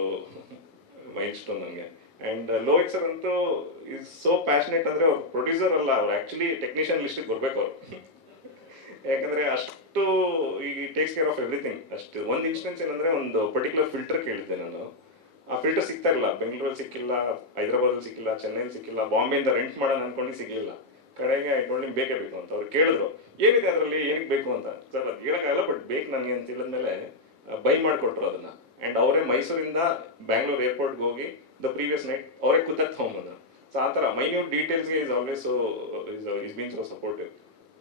ಮೈಲ್ ಸ್ಟೋನ್ ನನಗೆ. ಆ್ಯಂಡ್ ಲೋಹಿತ್ ಸರ್ ಅಂತೂ ಈಸ್ ಸೋ ಪ್ಯಾಷನೇಟ್. ಅಂದರೆ ಅವ್ರು ಪ್ರೊಡ್ಯೂಸರ್ ಅಲ್ಲ, ಅವ್ರು ಆ್ಯಕ್ಚುಲಿ ಟೆಕ್ನಿಷಿಯನ್ ಲಿಸ್ಟಿಗೆ ಬರ್ಬೇಕು ಅವರು. ಯಾಕಂದರೆ ಅಷ್ಟು ಈ ಟೇಕ್ಸ್ ಕೇರ್ ಆಫ್ ಎವ್ರಿಥಿಂಗ್. ಅಷ್ಟು ಒಂದು ಇನ್ಸ್ಟೆನ್ಸ್ ಏನಂದರೆ, ಒಂದು ಪರ್ಟಿಕ್ಯುಲರ್ ಫಿಲ್ಟರ್ ಕೇಳಿದ್ದೆ ನಾನು. ಆ ಫಿಲ್ಟರ್ ಸಿಗ್ತಾ ಇಲ್ಲ, ಬೆಂಗಳೂರಲ್ಲಿ ಸಿಕ್ಕಿಲ್ಲ, ಹೈದರಾಬಾದಲ್ಲಿ ಸಿಕ್ಕಿಲ್ಲ, ಚೆನ್ನೈಲಿ ಸಿಕ್ಕಿಲ್ಲ, ಬಾಂಬೆಯಿಂದ ರೆಂಟ್ ಮಾಡೋಣ ಅನ್ಕೊಂಡು ಸಿಗಲಿಲ್ಲ. ಕಡೆಗೆ ಐಟೊಳ್ಳಿ ಬೇಕೇ ಬೇಕು ಅಂತ ಅವ್ರು ಕೇಳಿದ್ರು, ಏನಿದೆ ಅದರಲ್ಲಿ ಏನಕ್ಕೆ ಬೇಕು ಅಂತ. ಸರ್ ಅದು ಹೇಳೋಕ್ಕಾಗಲ್ಲ, ಬಟ್ ಬೇಕು ನನಗೆ ಅಂತ ಹೇಳಿದ್ಮೇಲೆ ಬೈ ಮಾಡಿಕೊಟ್ರು ಅದನ್ನು. ಆ್ಯಂಡ್ ಅವರೇ ಮೈಸೂರಿಂದ ಬ್ಯಾಂಗ್ಳೂರ್ ಏರ್ಪೋರ್ಟ್ಗೆ ಹೋಗಿ ದ ಪ್ರೀವಿಯಸ್ ನೈಟ್ ಅವರೇ ಕೂತಕ್ಕೆ ತೊಗೊಂಬಂದ್ರು. ಸೊ ಆ ಥರ ಮೈನ್ಯೂಟ್ ಡೀಟೇಲ್ಸ್ಗೆ is always is been so supportive.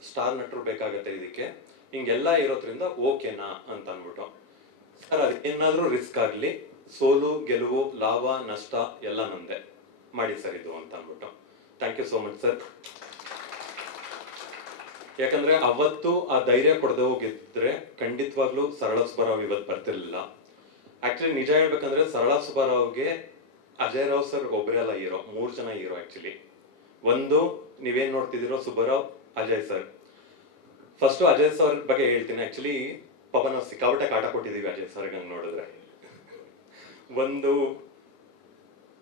Star ನಟರು ಬೇಕಾಗತ್ತೆ ಇದಕ್ಕೆ, ಹಿಂಗೆಲ್ಲ ಇರೋದ್ರಿಂದ ಓಕೆನಾ ಅಂತ ಅಂದ್ಬಿಟ್ಟು. ಸರ್ ಅದು ಏನಾದರೂ ರಿಸ್ಕ್ ಆಗಲಿ, ಸೋಲು ಗೆಲುವು ಲಾಭ ನಷ್ಟ ಎಲ್ಲ ನಂದೆ ಮಾಡಿ ಸರ್ ಇದು ಅಂತ ಅಂದ್ಬಿಟ್ಟು. Thank you so much sir. ಯಾಕಂದ್ರೆ ಅವತ್ತು ಆ ಧೈರ್ಯ ಕೊಡದೆ ಹೋಗಿದ್ರೆ ಖಂಡಿತವಾಗ್ಲೂ ಸರಳ ಸುಬ್ಬರಾವ್ ಇವತ್ತು ಬರ್ತಿರ್ಲಿಲ್ಲ. ಆಕ್ಚುಲಿ ನಿಜ ಹೇಳ್ಬೇಕಂದ್ರೆ ಸರಳ ಸುಬ್ಬರಾವ್ಗೆ ಅಜಯ್ ರಾವ್ ಸರ್ ಒಬ್ಬರೆಲ್ಲ ಹೀರೋ, 3 ಜನ ಹೀರೋ ಆಕ್ಚುಲಿ. ಒಂದು ನೀವೇನ್ ನೋಡ್ತಿದ್ದೀರೋ Subbarao, Ajay sir. First Ajay sir ಬಗ್ಗೆ ಹೇಳ್ತೀನಿ. ಆಕ್ಚುಲಿ ಪಾಪ ನಾವು ಸಿಕ್ಕಾಪಟ್ಟೆ ಕಾಟ ಕೊಟ್ಟಿದ್ದೀವಿ ಅಜಯ್ ಸರ್ಗೆ ಹಂಗೆ ನೋಡಿದ್ರೆ. ಒಂದು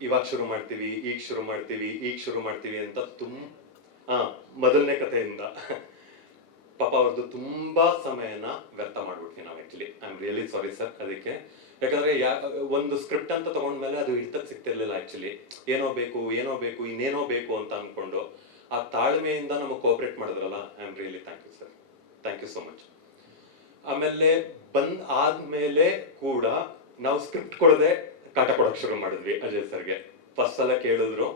ಇವಾಗ ಶುರು ಮಾಡ್ತೀವಿ, ಈಗ ಶುರು ಮಾಡ್ತೀವಿ, ಈಗ ಶುರು ಮಾಡ್ತೀವಿ ಅಂತ ಮೊದಲನೇ ಕಥೆಯಿಂದ ಪಾಪ ಅವ್ರದ್ದು ತುಂಬಾ ಸಮಯನ ವ್ಯರ್ಥ ಮಾಡ್ಬಿಡ್ತೀವಿ ನಾವು actually. I am really sorry sir ಅದಕ್ಕೆ. ಯಾಕಂದ್ರೆ ಒಂದು ಸ್ಕ್ರಿಪ್ಟ್ ಅಂತ ತಗೊಂಡ್ಮೇಲೆ ಅದು ಹಿಡಿತಕ್ಕೆ ಸಿಗ್ತಿರ್ಲಿಲ್ಲ ಆಕ್ಚುಲಿ. ಏನೋ ಬೇಕು ಇನ್ನೇನೋ ಬೇಕು ಅಂತ ಅನ್ಕೊಂಡು ಆ ತಾಳ್ಮೆಯಿಂದ ನಮಗೆ ಕೋಆಪರೇಟ್ ಮಾಡಿದ್ರಲ್ಲ, I am really thank you sir. Thank you so much. ಆಮೇಲೆ ಆದ್ಮೇಲೆ ಕೂಡ ನಾವು ಸ್ಕ್ರಿಪ್ಟ್ ಕೊಡದೆ ಕಾಟ ಕೊಡೋಕೆ ಶುರು ಮಾಡಿದ್ವಿ ಅಜಯ್ ಸರ್ಗೆ. ಫಸ್ಟ್ ಸಲ ಕೇಳಿದ್ರು,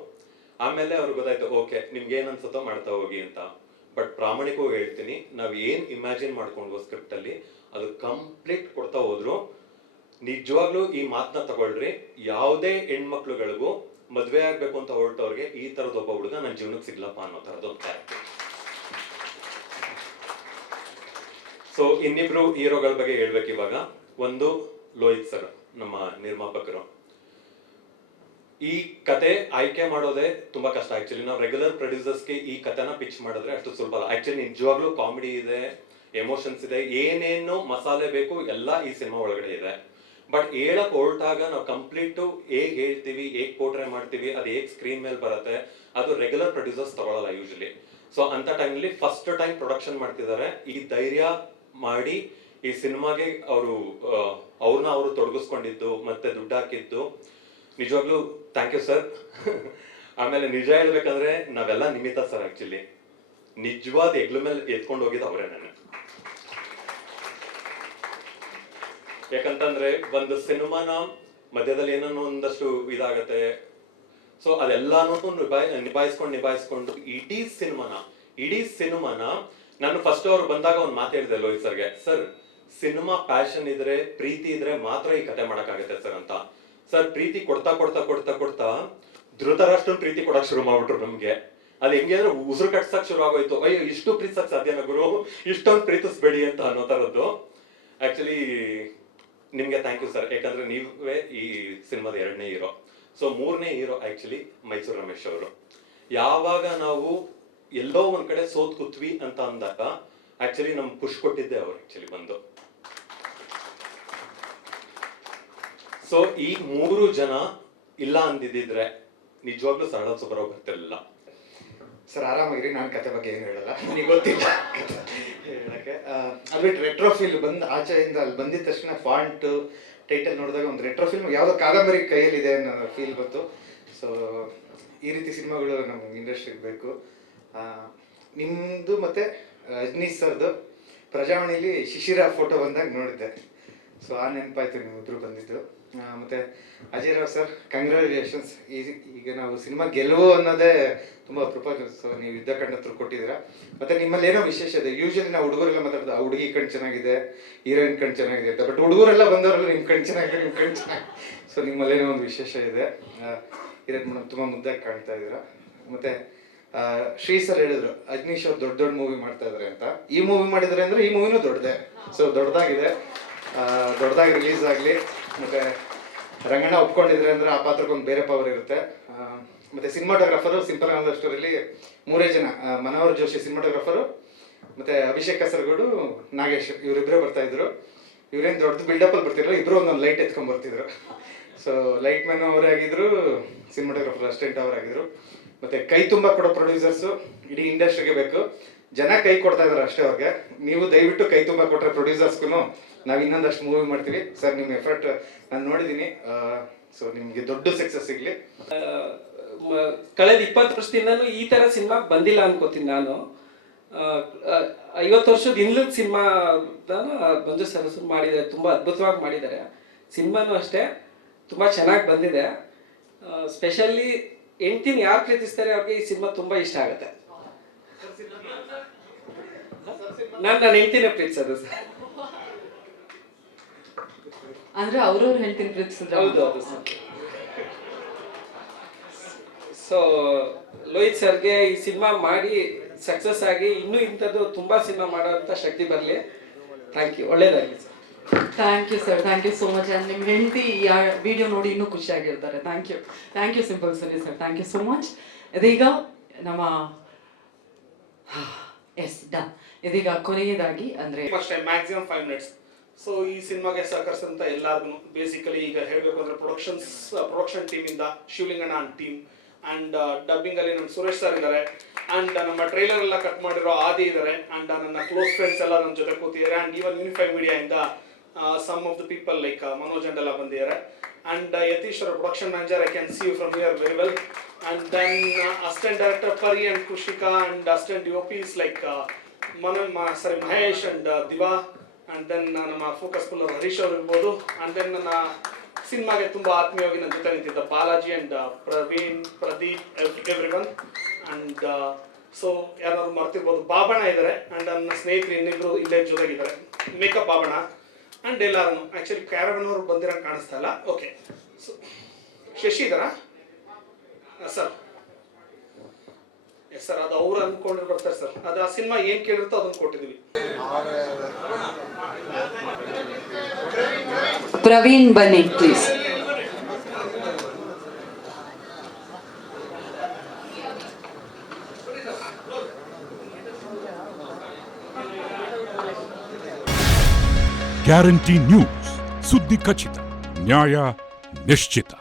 ಆಮೇಲೆ ಅವ್ರಿಗೆ ಗೊತ್ತಾಯ್ತು ಓಕೆ ನಿಮ್ಗೆ ಏನ್ ಅನ್ಸುತ್ತೋ ಮಾಡ್ತಾ ಹೋಗಿ ಅಂತ. ಬಟ್ ಪ್ರಾಮಾಣಿಕವಾಗಿ ಹೇಳ್ತೀನಿ, ನಾವ್ ಏನ್ ಇಮ್ಯಾಜಿನ್ ಮಾಡ್ಕೊಂಡ್ವು ಸ್ಕ್ರಿಪ್ಟ್ ಅಲ್ಲಿ ಅದು ಕಂಪ್ಲೀಟ್ ಕೊಡ್ತಾ ಹೋದ್ರು. ನಿಜವಾಗ್ಲೂ ಈ ಮಾತನ್ನ ತಗೊಳ್ರಿ, ಯಾವುದೇ ಹೆಣ್ಮಕ್ಳುಗಳಿಗೂ ಮದ್ವೆ ಆಗ್ಬೇಕು ಅಂತ ಹೊರಟವ್ರಿಗೆ ಈ ತರದ ಒಬ್ಬ ಹುಡುಗ ನನ್ನ ಜೀವನಕ್ಕೆ ಸಿಗ್ಲಪ್ಪ ಅನ್ನೋ ತರದೊಂದು ಕ್ಯಾರೆಕ್ಟರ್. ಸೊ ಇನ್ನಿಬ್ರು ಹೀರೋಗಳ ಬಗ್ಗೆ ಹೇಳ್ಬೇಕು ಇವಾಗ. ಒಂದು ಲೋಹಿತ್ ಸರ್, ನಮ್ಮ ನಿರ್ಮಾಪಕರು. ಈ ಕತೆ ಆಯ್ಕೆ ಮಾಡೋದೇ ತುಂಬಾ ಕಷ್ಟ ಆಕ್ಚುಲಿ. ನಾವು ರೆಗ್ಯುಲರ್ ಪ್ರೊಡ್ಯೂಸರ್ಸ್ಗೆ ಈ ಕತೆನ ಪಿಚ್ ಮಾಡಿದ್ರೆ ಅಷ್ಟು ಸುಲಭ ಅಲ್ಲ ಆಕ್ಚುಲಿ. ನಿಜವಾಗ್ಲೂ ಕಾಮಿಡಿ ಇದೆ, ಎಮೋಷನ್ಸ್ ಇದೆ, ಏನೇನು ಮಸಾಲೆ ಬೇಕು ಎಲ್ಲ ಈ ಸಿನಿಮಾ ಒಳಗಡೆ ಇದೆ. ಬಟ್ ಹೇಳಕ್ ಹೊರಟಾಗ ನಾವು ಕಂಪ್ಲೀಟು ಹೇಗ್ ಹೇಳ್ತೀವಿ, ಹೇಗ್ ಪೋರ್ಟ್ರೇ ಮಾಡ್ತೀವಿ, ಅದು ಹೇಗ್ ಸ್ಕ್ರೀನ್ ಮೇಲೆ ಬರುತ್ತೆ, ಅದು ರೆಗ್ಯುಲರ್ ಪ್ರೊಡ್ಯೂಸರ್ಸ್ ತಗೊಳ್ಳಲ್ಲ ಯೂಶಲಿ. ಸೊ ಅಂತ ಟೈಮ್ಲಿ ಫಸ್ಟ್ ಟೈಮ್ ಪ್ರೊಡಕ್ಷನ್ ಮಾಡ್ತಿದ್ದಾರೆ. ಈ ಧೈರ್ಯ ಮಾಡಿ ಈ ಸಿನಿಮಾಗೆ ಅವ್ರನ್ನ ಅವರು ತೊಡಗಿಸ್ಕೊಂಡಿದ್ದು ಮತ್ತೆ ದುಡ್ಡು ಹಾಕಿದ್ದು ನಿಜವಾಗ್ಲೂ ಥ್ಯಾಂಕ್ ಯು ಸರ್. ಆಮೇಲೆ ನಿಜ ಹೇಳ್ಬೇಕಂದ್ರೆ ನಾವೆಲ್ಲ ನಿಮಿತ್ತ ಸರ್ ಆಕ್ಚುಲಿ. ನಿಜವಾದ ಹೆಗ್ಲ ಮೇಲೆ ಎತ್ಕೊಂಡು ಹೋಗಿದ್ದು ಅವರೇ ನಾನು. ಯಾಕಂತಂದ್ರೆ ಒಂದು ಸಿನಿಮಾನ ಮಧ್ಯದಲ್ಲಿ ಏನೋ ಒಂದಷ್ಟು ಇದಾಗತ್ತೆ. ಸೊ ಅದೆಲ್ಲಾನು ನಿಭಾಯಿಸ್ಕೊಂಡು ಇಡೀ ಸಿನಿಮಾನ ನಾನು ಫಸ್ಟ್ ಅವ್ರು ಬಂದಾಗ ಒಂದು ಮಾತು ಹೇಳಿದೆ ಲೋಹಿತ್ ಸರ್ಗೆ, ಸರ್ ಸಿನಿಮಾ ಪ್ಯಾಷನ್ ಇದ್ರೆ, ಪ್ರೀತಿ ಇದ್ರೆ ಮಾತ್ರ ಈ ಕತೆ ಮಾಡಕ್ಕಾಗತ್ತೆ ಸರ್ ಅಂತ. ಸರ್ ಪ್ರೀತಿ ಕೊಡ್ತಾ ಕೊಡ್ತಾ ಕೊಡ್ತಾ ಕೊಡ್ತಾ ಧೃತರಾಷ್ಟ್ರನ್ ಪ್ರೀತಿ ಕೊಡಕ್ ಶುರು ಮಾಡ್ಬಿಟ್ರು ನಮ್ಗೆ. ಅದು ಹೆಂಗೆ ಅಂದ್ರೆ ಉಸಿರು ಕಟ್ಸಕ್ ಶುರು ಆಗೋಯ್ತು. ಅಯ್ಯೋ ಇಷ್ಟು ಪ್ರೀತಿಸಕ್ ಸಾಧ್ಯನಾ ಗುರು, ಇಷ್ಟೊಂದು ಪ್ರೀತಿಸ್ಬೇಡಿ ಅಂತ ಅನ್ನೋ ತರದ್ದು. ಆಕ್ಚುಲಿ ನಿಮ್ಗೆ ಥ್ಯಾಂಕ್ ಯು ಸರ್, ಯಾಕಂದ್ರೆ ನೀವೇ ಈ ಸಿನಿಮಾದ 2ನೇ ಹೀರೋ. ಸೊ 3ನೇ ಹೀರೋ ಆಕ್ಚುಲಿ ಮೈಸೂರು ರಮೇಶ್ ಅವರು. ಯಾವಾಗ ನಾವು ಎಲ್ಲೋ ಒಂದ್ ಕಡೆ ಸೋತ್ ಕೂತ್ವಿ ಅಂತ ಅಂದಾಗ ಆಕ್ಚುಲಿ ನಮ್ ಪುಷ್ ಕೊಟ್ಟಿದ್ದೆ ಅವ್ರು ಆಕ್ಚುಲಿ ಬಂದು. ಸೊ ಈ 3 ಜನ ಇಲ್ಲ ಅಂದಿದ್ರೆ ನಿಜವಾಗ್ಲೂ ಸರಳ ಸುಬ್ಬರಾವ್ ಬರ್ತಿರ್ಲಿಲ್ಲ. ಸರ್ ಆರಾಮಾಗಿರಿ, ನಾನು ಕತೆ ಬಗ್ಗೆ ಏನು ಹೇಳಲ್ಲ, ನನಗೆ ಗೊತ್ತಿಲ್ಲ ಹೇಳಕ್ಕೆ. ಅದು ಬಿಟ್ಟು ರೆಟ್ರೋ ಫೀಲ್ ಬಂದು ಆಚೆಯಿಂದ ಅಲ್ಲಿ ಬಂದಿದ ತಕ್ಷಣ ಫಾಂಟ್ ಟೈಟಲ್ ನೋಡಿದಾಗ ಒಂದು ರೆಟ್ರೋ ಫಿಲ್ಮ್ ಯಾವುದೋ ಕಾದಂಬರಿ ಕೈಯಲ್ಲಿದೆ ಅನ್ನೋ ಫೀಲ್ ಬಂತು. ಸೊ ಈ ರೀತಿ ಸಿನಿಮಾಗಳು ನಮ್ಮ ಇಂಡಸ್ಟ್ರಿಗೆ ಬೇಕು. ನಿಮ್ಮದು ಮತ್ತು ರಜನೀಶ್ ಸರ್ದು ಪ್ರಜಾವಾಣಿಲಿ ಶಿಶಿರ ಫೋಟೋ ಬಂದಾಗ ನೋಡಿದ್ದೆ. ಸೊ ಆ ನೆನಪಾಯ್ತು ನೀವಿಬ್ರು ಬಂದಿದ್ದು. ಮತ್ತು ಅಜಯ್ ರಾವ್ ಸರ್ ಕಂಗ್ರ್ಯಾಚುಲೇಷನ್ಸ್. ಈಗ ನಾವು ಸಿನಿಮಾ ಗೆಲುವು ಅನ್ನೋದೇ ತುಂಬ ಅಪರೂಪ. ಸೊ ನೀವು ಯುದ್ಧ ಕಂಡ ಹತ್ರ ಕೊಟ್ಟಿದ್ದೀರಾ. ಮತ್ತು ನಿಮ್ಮಲ್ಲಿ ಏನೋ ವಿಶೇಷ ಇದೆ. ಯೂಶಲಿ ನಾವು ಹುಡುಗರೆಲ್ಲ ಮಾತಾಡೋದು, ಆ ಹುಡುಗಿ ಕಣ್ಣು ಚೆನ್ನಾಗಿದೆ, ಹೀರೋಯಿನ್ ಕಣ್ಣು ಚೆನ್ನಾಗಿದೆ ಅಂತ. ಬಟ್ ಹುಡುಗರೆಲ್ಲ ಬಂದವರೆಲ್ಲ ನಿಮ್ಮ ಕಣ್ಣು ಚೆನ್ನಾಗಿದೆ, ನಿಮ್ಮ ಕಣ್ಣು ಚೆನ್ನಾಗಿ. ಸೊ ನಿಮ್ಮಲ್ಲೇನೋ ಒಂದು ವಿಶೇಷ ಇದೆ. ಇದಕ್ಕೆ ಮೇಡಮ್ ತುಂಬ ಮುದ್ದಾಗಿ ಕಾಣ್ತಾ ಇದ್ದೀರಾ. ಮತ್ತು ಶ್ರೀ ಸರ್ ಹೇಳಿದ್ರು ಅಜ್ನೀಶ್ ಅವ್ರು ದೊಡ್ಡ ದೊಡ್ಡ ಮೂವಿ ಮಾಡ್ತಾ ಇದ್ದಾರೆ ಅಂತ. ಈ ಮೂವಿ ಮಾಡಿದ್ದಾರೆ ಅಂದರೆ ಈ ಮೂವಿನೂ ದೊಡ್ಡದೇ. ಸೊ ದೊಡ್ಡದಾಗಿದೆ, ದೊಡ್ಡದಾಗಿ ರಿಲೀಸ್ ಆಗಲಿ. ಮತ್ತು ರಂಗಣ್ಣ ಒಪ್ಕೊಂಡಿದ್ರೆ ಅಂದರೆ ಆ ಪಾತ್ರಕ್ಕೊಂದು ಬೇರೆ ಪವರ್ ಇರುತ್ತೆ. ಮತ್ತು ಸಿನಿಮಾಟೋಗ್ರಾಫರು ಸಿಂಪಲ್ ಅನ್ನೋ ಸ್ಟೋರಿಲಿ 3 ಜನ, ಮನೋಹರ್ ಜೋಶಿ ಸಿನಿಮಾಟೋಗ್ರಾಫರು, ಮತ್ತು ಅಭಿಷೇಕ್ ಕಾಸರಗೋಡು, ನಾಗೇಶ್, ಇವರಿಬ್ಬರೇ ಬರ್ತಾಯಿದ್ರು. ಇವರೇನು ದೊಡ್ಡ ಬಿಲ್ಡಪ್ಪಲ್ಲಿ ಬರ್ತಿದ್ರು, ಇಬ್ಬರು ಒಂದೊಂದು ಲೈಟ್ ಎತ್ಕೊಂಡು ಬರ್ತಿದ್ರು. ಸೊ ಲೈಟ್ ಮ್ಯಾನ್ ಅವರೇ ಆಗಿದ್ರು, ಸಿನಿಮಾಟೋಗ್ರಾಫರ್ ಅಸಿಸ್ಟೆಂಟ್ ಅವರಾಗಿದ್ರು. ಮತ್ತು ಕೈ ತುಂಬ ಕೊಡೋ ಪ್ರೊಡ್ಯೂಸರ್ಸು ಇಡೀ ಇಂಡಸ್ಟ್ರಿಗೆ ಬೇಕು. ಜನ ಕೈ ಕೊಡ್ತಾ ಇದ್ದಾರೆ ಅಷ್ಟೇ ಅವ್ರಿಗೆ. ನೀವು ದಯವಿಟ್ಟು ಕೈ ತುಂಬ ಕೊಟ್ಟರೆ ಪ್ರೊಡ್ಯೂಸರ್ಸ್ಗೂ ನಾವು ಇನ್ನೊಂದಷ್ಟು ಮೂವಿ ಮಾಡ್ತೀವಿ ಸರ್. ನಿಮ್ಮ ಎಫರ್ಟ್ ನಾನು ನೋಡಿದ್ದೀನಿ. ಸೊ ನಿಮಗೆ ದೊಡ್ಡ ಸಕ್ಸಸ್ ಸಿಗಲಿ. ಕಳೆದ 20 ವರ್ಷದಿಂದನೂ ಈ ಥರ ಸಿನಿಮಾ ಬಂದಿಲ್ಲ ಅನ್ಕೋತೀನಿ ನಾನು. 50 ವರ್ಷದ ಹಿಂದ್ಲದ ಸಿನಿಮಾನ ಮಂಜು ಸರಸು ಮಾಡಿದ್ದಾರೆ, ತುಂಬ ಅದ್ಭುತವಾಗಿ ಮಾಡಿದ್ದಾರೆ. ಸಿನಿಮಾನು ಅಷ್ಟೇ ತುಂಬ ಚೆನ್ನಾಗಿ ಬಂದಿದೆ. ಸ್ಪೆಷಲಿ ಹೆಂಡ್ತಿನ ಯಾರು ಪ್ರೀತಿಸ್ತಾರೆ ಅವ್ರಿಗೆ ಈ ಸಿನಿಮಾ ತುಂಬ ಇಷ್ಟ ಆಗುತ್ತೆ. ನನ್ನ ಹೆಂಡ್ತಿನ ಪ್ರೀತಿಸೋದು ಸರ್. ಅಂದ್ರೆ ಅವ್ರವ್ರು ಹೇಳ್ತೀನಿ ಪ್ರೀತಿಸಿದ್ರೆ. ಹೌದು ಹೌದು ಸರ್. ಸೊ ಲೋಹಿತ್ ಸರ್ಗೆ ಈ ಸಿನಿಮಾ ಮಾಡಿ ಸಕ್ಸಸ್ ಆಗಿ ಇನ್ನೂ ಇಂಥದ್ದು ತುಂಬ ಸಿನಿಮಾ ಮಾಡೋಂಥ ಶಕ್ತಿ ಬರಲಿ. ಥ್ಯಾಂಕ್ ಯು, ಒಳ್ಳೇದಾಗಲಿ sir. Thank you sir, thank you so much. And ನಿಮ್ಮ ಹೆಂಡತಿ ವಿಡಿಯೋ ನೋಡಿ ಇನ್ನೂ ಖುಷಿಯಾಗಿರ್ತಾರೆ. Thank you simple Suni sir, thank you so much. ಇದೀಗ ನಮ್ಮ ಡನ್. ಇದೀಗ ಕೊನೆಯದಾಗಿ ಅಂದರೆ ಮ್ಯಾಕ್ಸಿಮಮ್ 5 minutes. ಸೊ ಈ ಸಿನಿಮಾಗೆ ಸಹಕರಿಸಿದಂಥ ಎಲ್ಲರಿಗೂ ಬೇಸಿಕಲಿ ಈಗ ಹೇಳಬೇಕು ಅಂದರೆ production ಟೀಮಿಂದ Shivalinganna and team, and ಡಬ್ಬಿಂಗಲ್ಲಿ ನಮ್ಮ ಸುರೇಶ್ ಸರ್ ಇದ್ದಾರೆ, ಆ್ಯಂಡ್ ನಮ್ಮ ಟ್ರೈಲರ್ ಎಲ್ಲ ಕಟ್ ಮಾಡಿರೋ ಆದಿ ಇದ್ದಾರೆ, ಆ್ಯಂಡ್ ನನ್ನ ಕ್ಲೋಸ್ ಫ್ರೆಂಡ್ಸ್ ಎಲ್ಲ ನನ್ನ ಜೊತೆ ಕೂತಿದ್ದಾರೆ, ಆ್ಯಂಡ್ ಈವನ್ ಯೂನಿಫೈ ಮೀಡಿಯಾಯಿಂದ some of the people like Manoj and ಎಲ್ಲ ಬಂದಿದ್ದಾರೆ, ಆ್ಯಂಡ್ ಯತೀಶ್ ಅವರ production manager, I can see you from here very well, and then assistant director Pari and Krishika, and assistant DOPs like Mahesh and Diva, and then ನಮ್ಮ focus puller Harish ಅವರು ಇರ್ಬೋದು, and then ನನ್ನ ಸಿನಿಮಾಗೆ ತುಂಬ ಆತ್ಮೀಯವಾಗಿ ನನ್ನ ಜೊತೆ ನಿಂತಿದ್ದ Balaji and Praveen, Pradeep, everyone. And so ಯಾರಾದ್ರು ಮರ್ತಿರ್ಬೋದು, ಬಾಬಣ್ಣ ಇದ್ದಾರೆ, ಆ್ಯಂಡ್ ನನ್ನ ಸ್ನೇಹಿತರು ಇನ್ನಿಬ್ಬರು ಇಲ್ಲೇ ಜೊತೆಗಿದ್ದಾರೆ, ಮೇಕಪ್ ಬಾಬಣ್ಣ, ಆ್ಯಂಡ್ ಎಲ್ಲರೂ ಆ್ಯಕ್ಚುಲಿ ಕ್ಯಾರವನವರು ಬಂದಿರೋ ಕಾಣಿಸ್ತಾ ಇಲ್ಲ. ಓಕೆ, ಸೊ ಶಶಿ ಇದ್ದಾರಾ ಸರ್? ಎಸ್ ಸರ್, ಅದು ಅವ್ರು ಅಂದ್ಕೊಂಡ್ರೆ ಬರ್ತಾರೆ ಸರ್. ಅದು ಆ ಸಿನಿಮಾ ಏನು ಕೇಳಿರುತ್ತೋ ಅದನ್ನು ಕೊಟ್ಟಿದ್ದೀವಿ. ಪ್ರವೀಣ್ ಬನ್ನಿ ಪ್ಲೀಸ್. ಗ್ಯಾರಂಟಿ ನ್ಯೂಸ್, ಸುದ್ದಿ ಖಚಿತ, ನ್ಯಾಯ ನಿಶ್ಚಿತ.